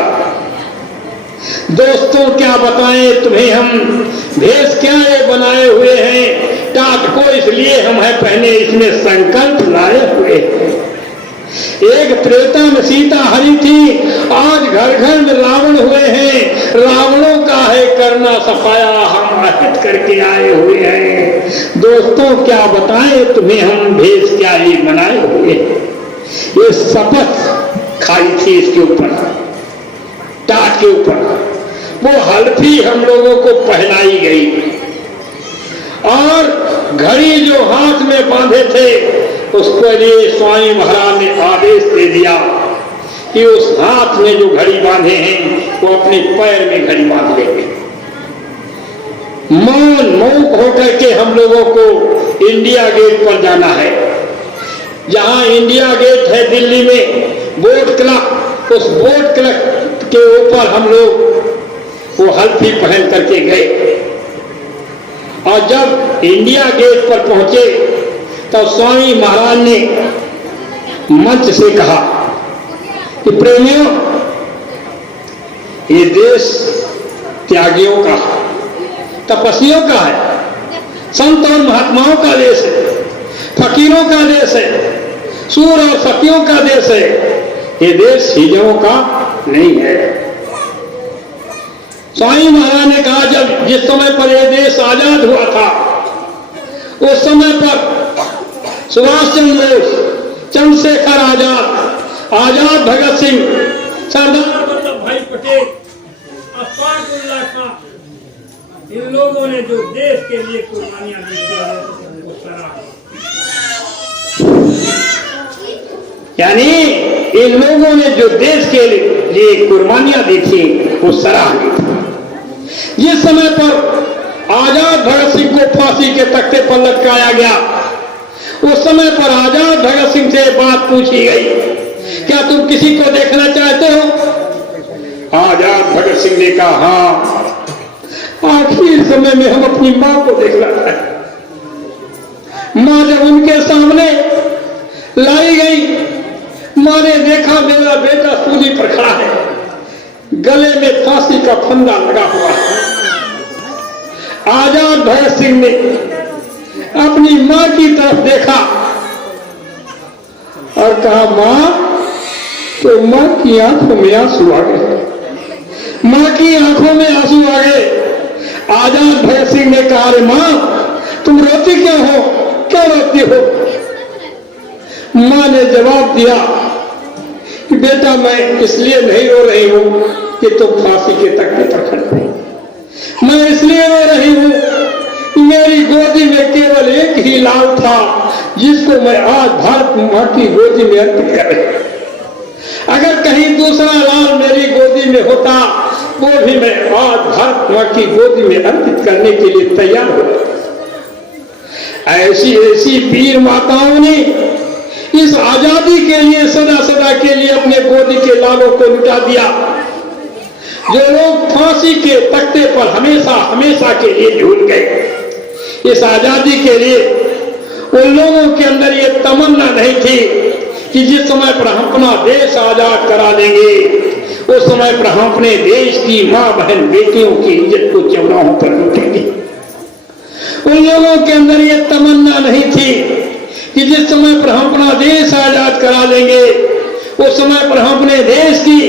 दोस्तों क्या बताएं तुम्हें हम, भेष क्या ये बनाए हुए हैं, टाट को इसलिए हम है पहने, इसमें संकल्प लाए हुए हैं। एक त्रेता में सीता हरी थी, आज घर घर में रावण हुए हैं। रावणों का है करना सफाया, हम अहित करके आए हुए हैं। दोस्तों क्या बताएं तुम्हें हम, भेष क्या ये बनाए हुए हैं। ये शपथ खाई थी इसके ऊपर, टाट के ऊपर। वो हल्फी हम लोगों को पहनाई गई, और घड़ी जो हाथ में बांधे थे उसके लिए स्वामी महाराज ने आदेश दे दिया कि उस हाथ में जो घड़ी बांधे हैं वो अपने पैर में घड़ी बांध लेंगे। मौन होकर के हम लोगों को इंडिया गेट पर जाना है। जहां इंडिया गेट है दिल्ली में, बोट क्लब, उस बोट क्लब के ऊपर हम लोग वो हल्फी पहन करके गए। और जब इंडिया गेट पर पहुंचे तो स्वामी महाराज ने मंच से कहा कि प्रेमियों, ये देश त्यागियों का, तपस्वियों का है, संत और महात्माओं का देश है, फकीरों का देश है, सूर और सतियों का देश है। ये देश हिजड़ों का नहीं है। स्वामी महाराज ने कहा जब जिस समय पर यह देश आजाद हुआ था, उस समय पर सुभाष चंद्र बोस, चंद्रशेखर आजाद भगत सिंह, सरदार वल्लभ भाई पटेल, अशफाक उल्लाह खां, इन लोगों ने जो देश के लिए कुर्बानियां दी थी वो सराहा। यानी इन लोगों ने जो देश के लिए कुर्बानियां दी थी वो सराहनीय थी। जिस समय पर आजाद भगत सिंह को फांसी के तख्ते पर लटकाया गया, उस समय पर आजाद भगत सिंह से बात पूछी गई, क्या तुम किसी को देखना चाहते हो? आजाद भगत सिंह ने कहा हाँ, आखिरी समय में हम अपनी मां को देखना चाहते। मां जब उनके सामने लाई गई, मां ने देखा मेरा बेटा सूली पर खड़ा है, गले में फांसी का फंदा लगा हुआ है। आजाद भगत सिंह ने अपनी मां की तरफ देखा और कहा मां, तो मां की आंखों में आंसू आ गए। मां की आंखों में आंसू आ गए। आजाद भगत सिंह ने कहा अरे मां, तुम रोती क्यों हो, क्यों रोती हो? मां ने जवाब दिया कि बेटा मैं इसलिए नहीं रो रही हूं कि तुम फांसी के तख्ते पर खड़े हो। मैं इसलिए रो रही हूं कि मेरी गोदी में केवल एक ही लाल था जिसको मैं आज भारत मां की गोदी में अर्पित कर रही हूं। अगर कहीं दूसरा लाल मेरी गोदी में होता, वो भी मैं आज भारत मां की गोदी में अर्पित करने के लिए तैयार होता। ऐसी ऐसी वीर माताओं ने इस आजादी के लिए सदा सदा के लिए अपने गोदी के लालों को लुटा दिया। जो लोग फांसी के तख्ते पर हमेशा हमेशा के लिए झूल गए, इस आजादी के लिए उन लोगों के अंदर ये तमन्ना नहीं थी कि जिस समय पर हम अपना देश आजाद करा लेंगे उस समय पर हम अपने देश की मां बहन बेटियों की इज्जत को चौराहों पर लूटेंगे। उन लोगों के अंदर ये तमन्ना नहीं थी कि जिस समय पर हम अपना देश आजाद करा लेंगे उस समय पर हम अपने देश की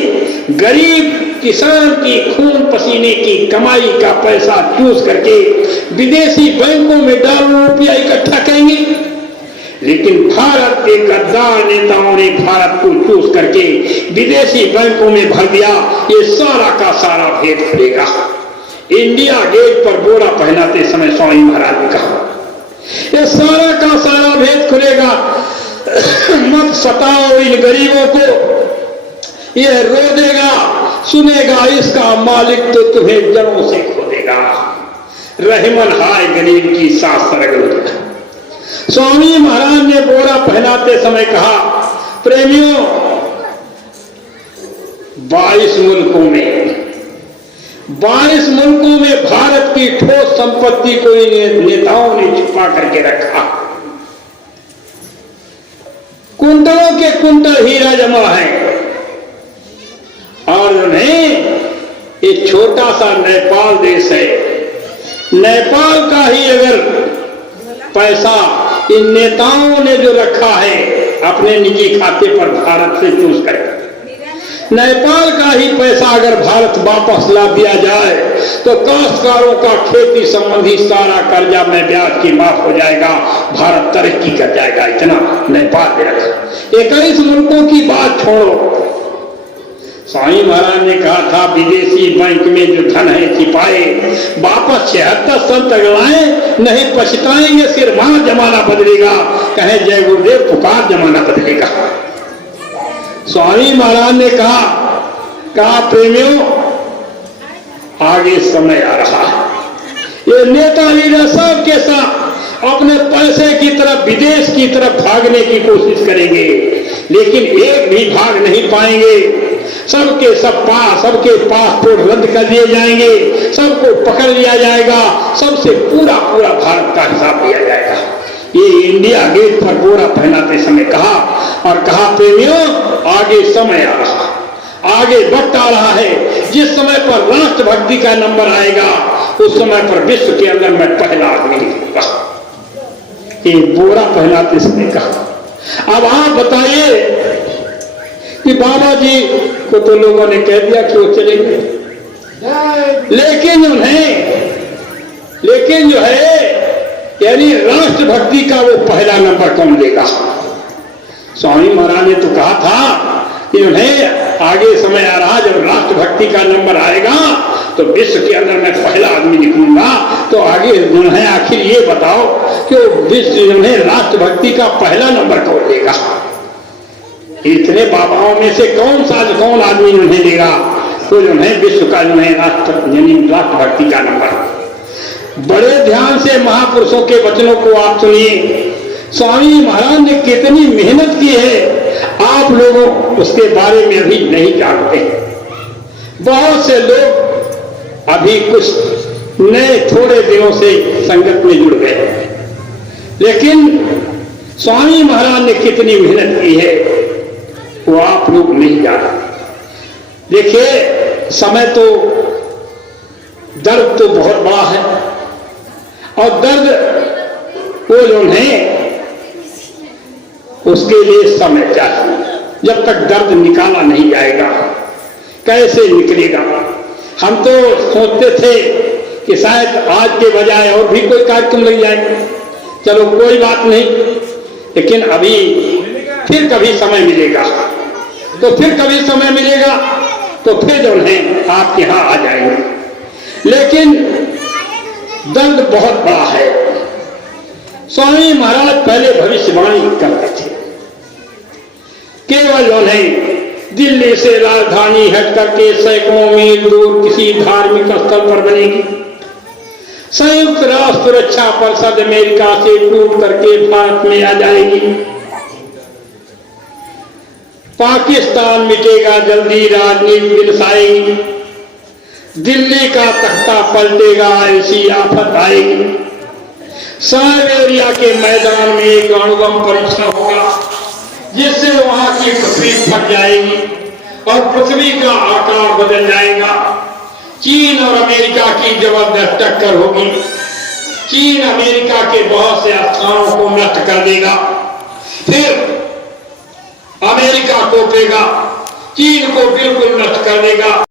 गरीब किसान की खून पसीने की कमाई का पैसा चूस करके विदेशी बैंकों में डालर रुपया इकट्ठा करेंगे। लेकिन भारत के गद्दार नेताओं ने भारत को चूस करके विदेशी बैंकों में भर दिया। ये सारा का सारा भेद खुलेगा। इंडिया गेट पर बोरा पहनाते समय स्वामी महाराज ने कहा ये सारा का सारा भेद खुलेगा। मत सताओ इन गरीबों को, ये रो देगा सुनेगा इसका मालिक तो तुम्हें जड़ों से खो देगा। रहमन हाय गरीब की सांस सरग। स्वामी महाराज ने बोरा पहनाते समय कहा प्रेमियों 22 मुल्कों में भारत की ठोस संपत्ति को नेताओं ने छुपा करके रखा। कुंटलों के कुंटल हीरा जमा है और उन्हें एक छोटा सा नेपाल देश है। नेपाल का ही अगर पैसा इन नेताओं ने जो रखा है अपने निजी खाते पर भारत से चूस कर, नेपाल का ही पैसा अगर भारत वापस ला दिया जाए तो काश्तकारों का खेती संबंधी सारा कर्जा में ब्याज की माफ हो जाएगा। भारत तरक्की कर जाएगा। इतना नेपाल ने रखा। 21 मुल्कों की बात छोड़ो। स्वामी महाराज ने कहा था विदेशी बैंक में जो धन है छिपाए वापस 76 साल तक लाए नहीं पछताएंगे। सिर वहां जमाना बदलेगा। कहे जय गुरुदेव पुकार जमाना बदलेगा। स्वामी महाराज ने कहा प्रेमियों आगे समय आ रहा है। ये नेता लीडर सब के साथ अपने पैसे की तरफ विदेश की तरफ भागने की कोशिश करेंगे लेकिन एक भी भाग नहीं पाएंगे। सबके पासपोर्ट रद्द कर दिए जाएंगे, सबको पकड़ लिया जाएगा, सबसे पूरा भारत का हिसाब लिया जाएगा। ये इंडिया गेट पर बोरा पहनाते समय कहा और कहा प्रेमियों आगे समय आ रहा, आगे वक्त आ रहा है। जिस समय पर राष्ट्रभक्ति का नंबर आएगा उस समय पर विश्व के अंदर मैं पहला आदमी निकलूंगा। ये बोरा पहनाते समय कहा। अब आप बताइए कि बाबा जी को तो लोगों ने कह दिया कि वो चलेंगे लेकिन जो है यानी राष्ट्रभक्ति का वो पहला नंबर कौन लेगा। स्वामी महाराज ने तो कहा था कि उन्हें आगे समय आ रहा जब राष्ट्रभक्ति का नंबर आएगा तो विश्व के अंदर मैं पहला आदमी निकलूंगा। तो आगे उन्हें आखिर ये बताओ कि विश्व उन्हें राष्ट्रभक्ति का पहला नंबर कौन लेगा। इतने बाबाओं में से कौन आदमी उन्हें लेगा तो उन्हें विश्व का राष्ट्रभक्ति का नंबर। बड़े ध्यान से महापुरुषों के वचनों को आप सुनिए। स्वामी महाराज ने कितनी मेहनत की है आप लोगों उसके बारे में अभी नहीं जानते। बहुत से लोग अभी कुछ नए थोड़े दिनों से संगत में जुड़ गए लेकिन स्वामी महाराज ने कितनी मेहनत की है वो आप लोग नहीं जानते। देखिए समय तो दर्द तो बहुत बड़ा है और दर्द वो जो है उसके लिए समय चाहिए। जब तक दर्द निकाला नहीं जाएगा कैसे निकलेगा। हम तो सोचते थे कि शायद आज के बजाय और भी कोई कार्यक्रम लग जाए, चलो कोई बात नहीं, लेकिन अभी फिर कभी समय मिलेगा तो फिर जो है आपके यहां आ जाएंगे। लेकिन दर्द बहुत बड़ा है। स्वामी महाराज पहले भविष्यवाणी करते थे। केवल उन्हें दिल्ली से राजधानी हट करके सैकड़ों मील दूर किसी धार्मिक स्थल पर बनेगी। संयुक्त राष्ट्र सुरक्षा परिषद अमेरिका से टूट करके भारत में आ जाएगी। पाकिस्तान मिटेगा जल्दी, राजनीति बिलसाएगी। दिल्ली का तख्ता पलटेगा, ऐसी आफत आएगी। साइबेरिया के मैदान में एक अणुबम परीक्षण होगा जिससे वहां की पृथ्वी फट जाएगी और पृथ्वी का आकार बदल जाएगा। चीन और अमेरिका की जबरदस्त टक्कर होगी। चीन अमेरिका के बहुत से स्थानों को नष्ट कर देगा, फिर अमेरिका कोपेगा, चीन को बिल्कुल नष्ट कर देगा।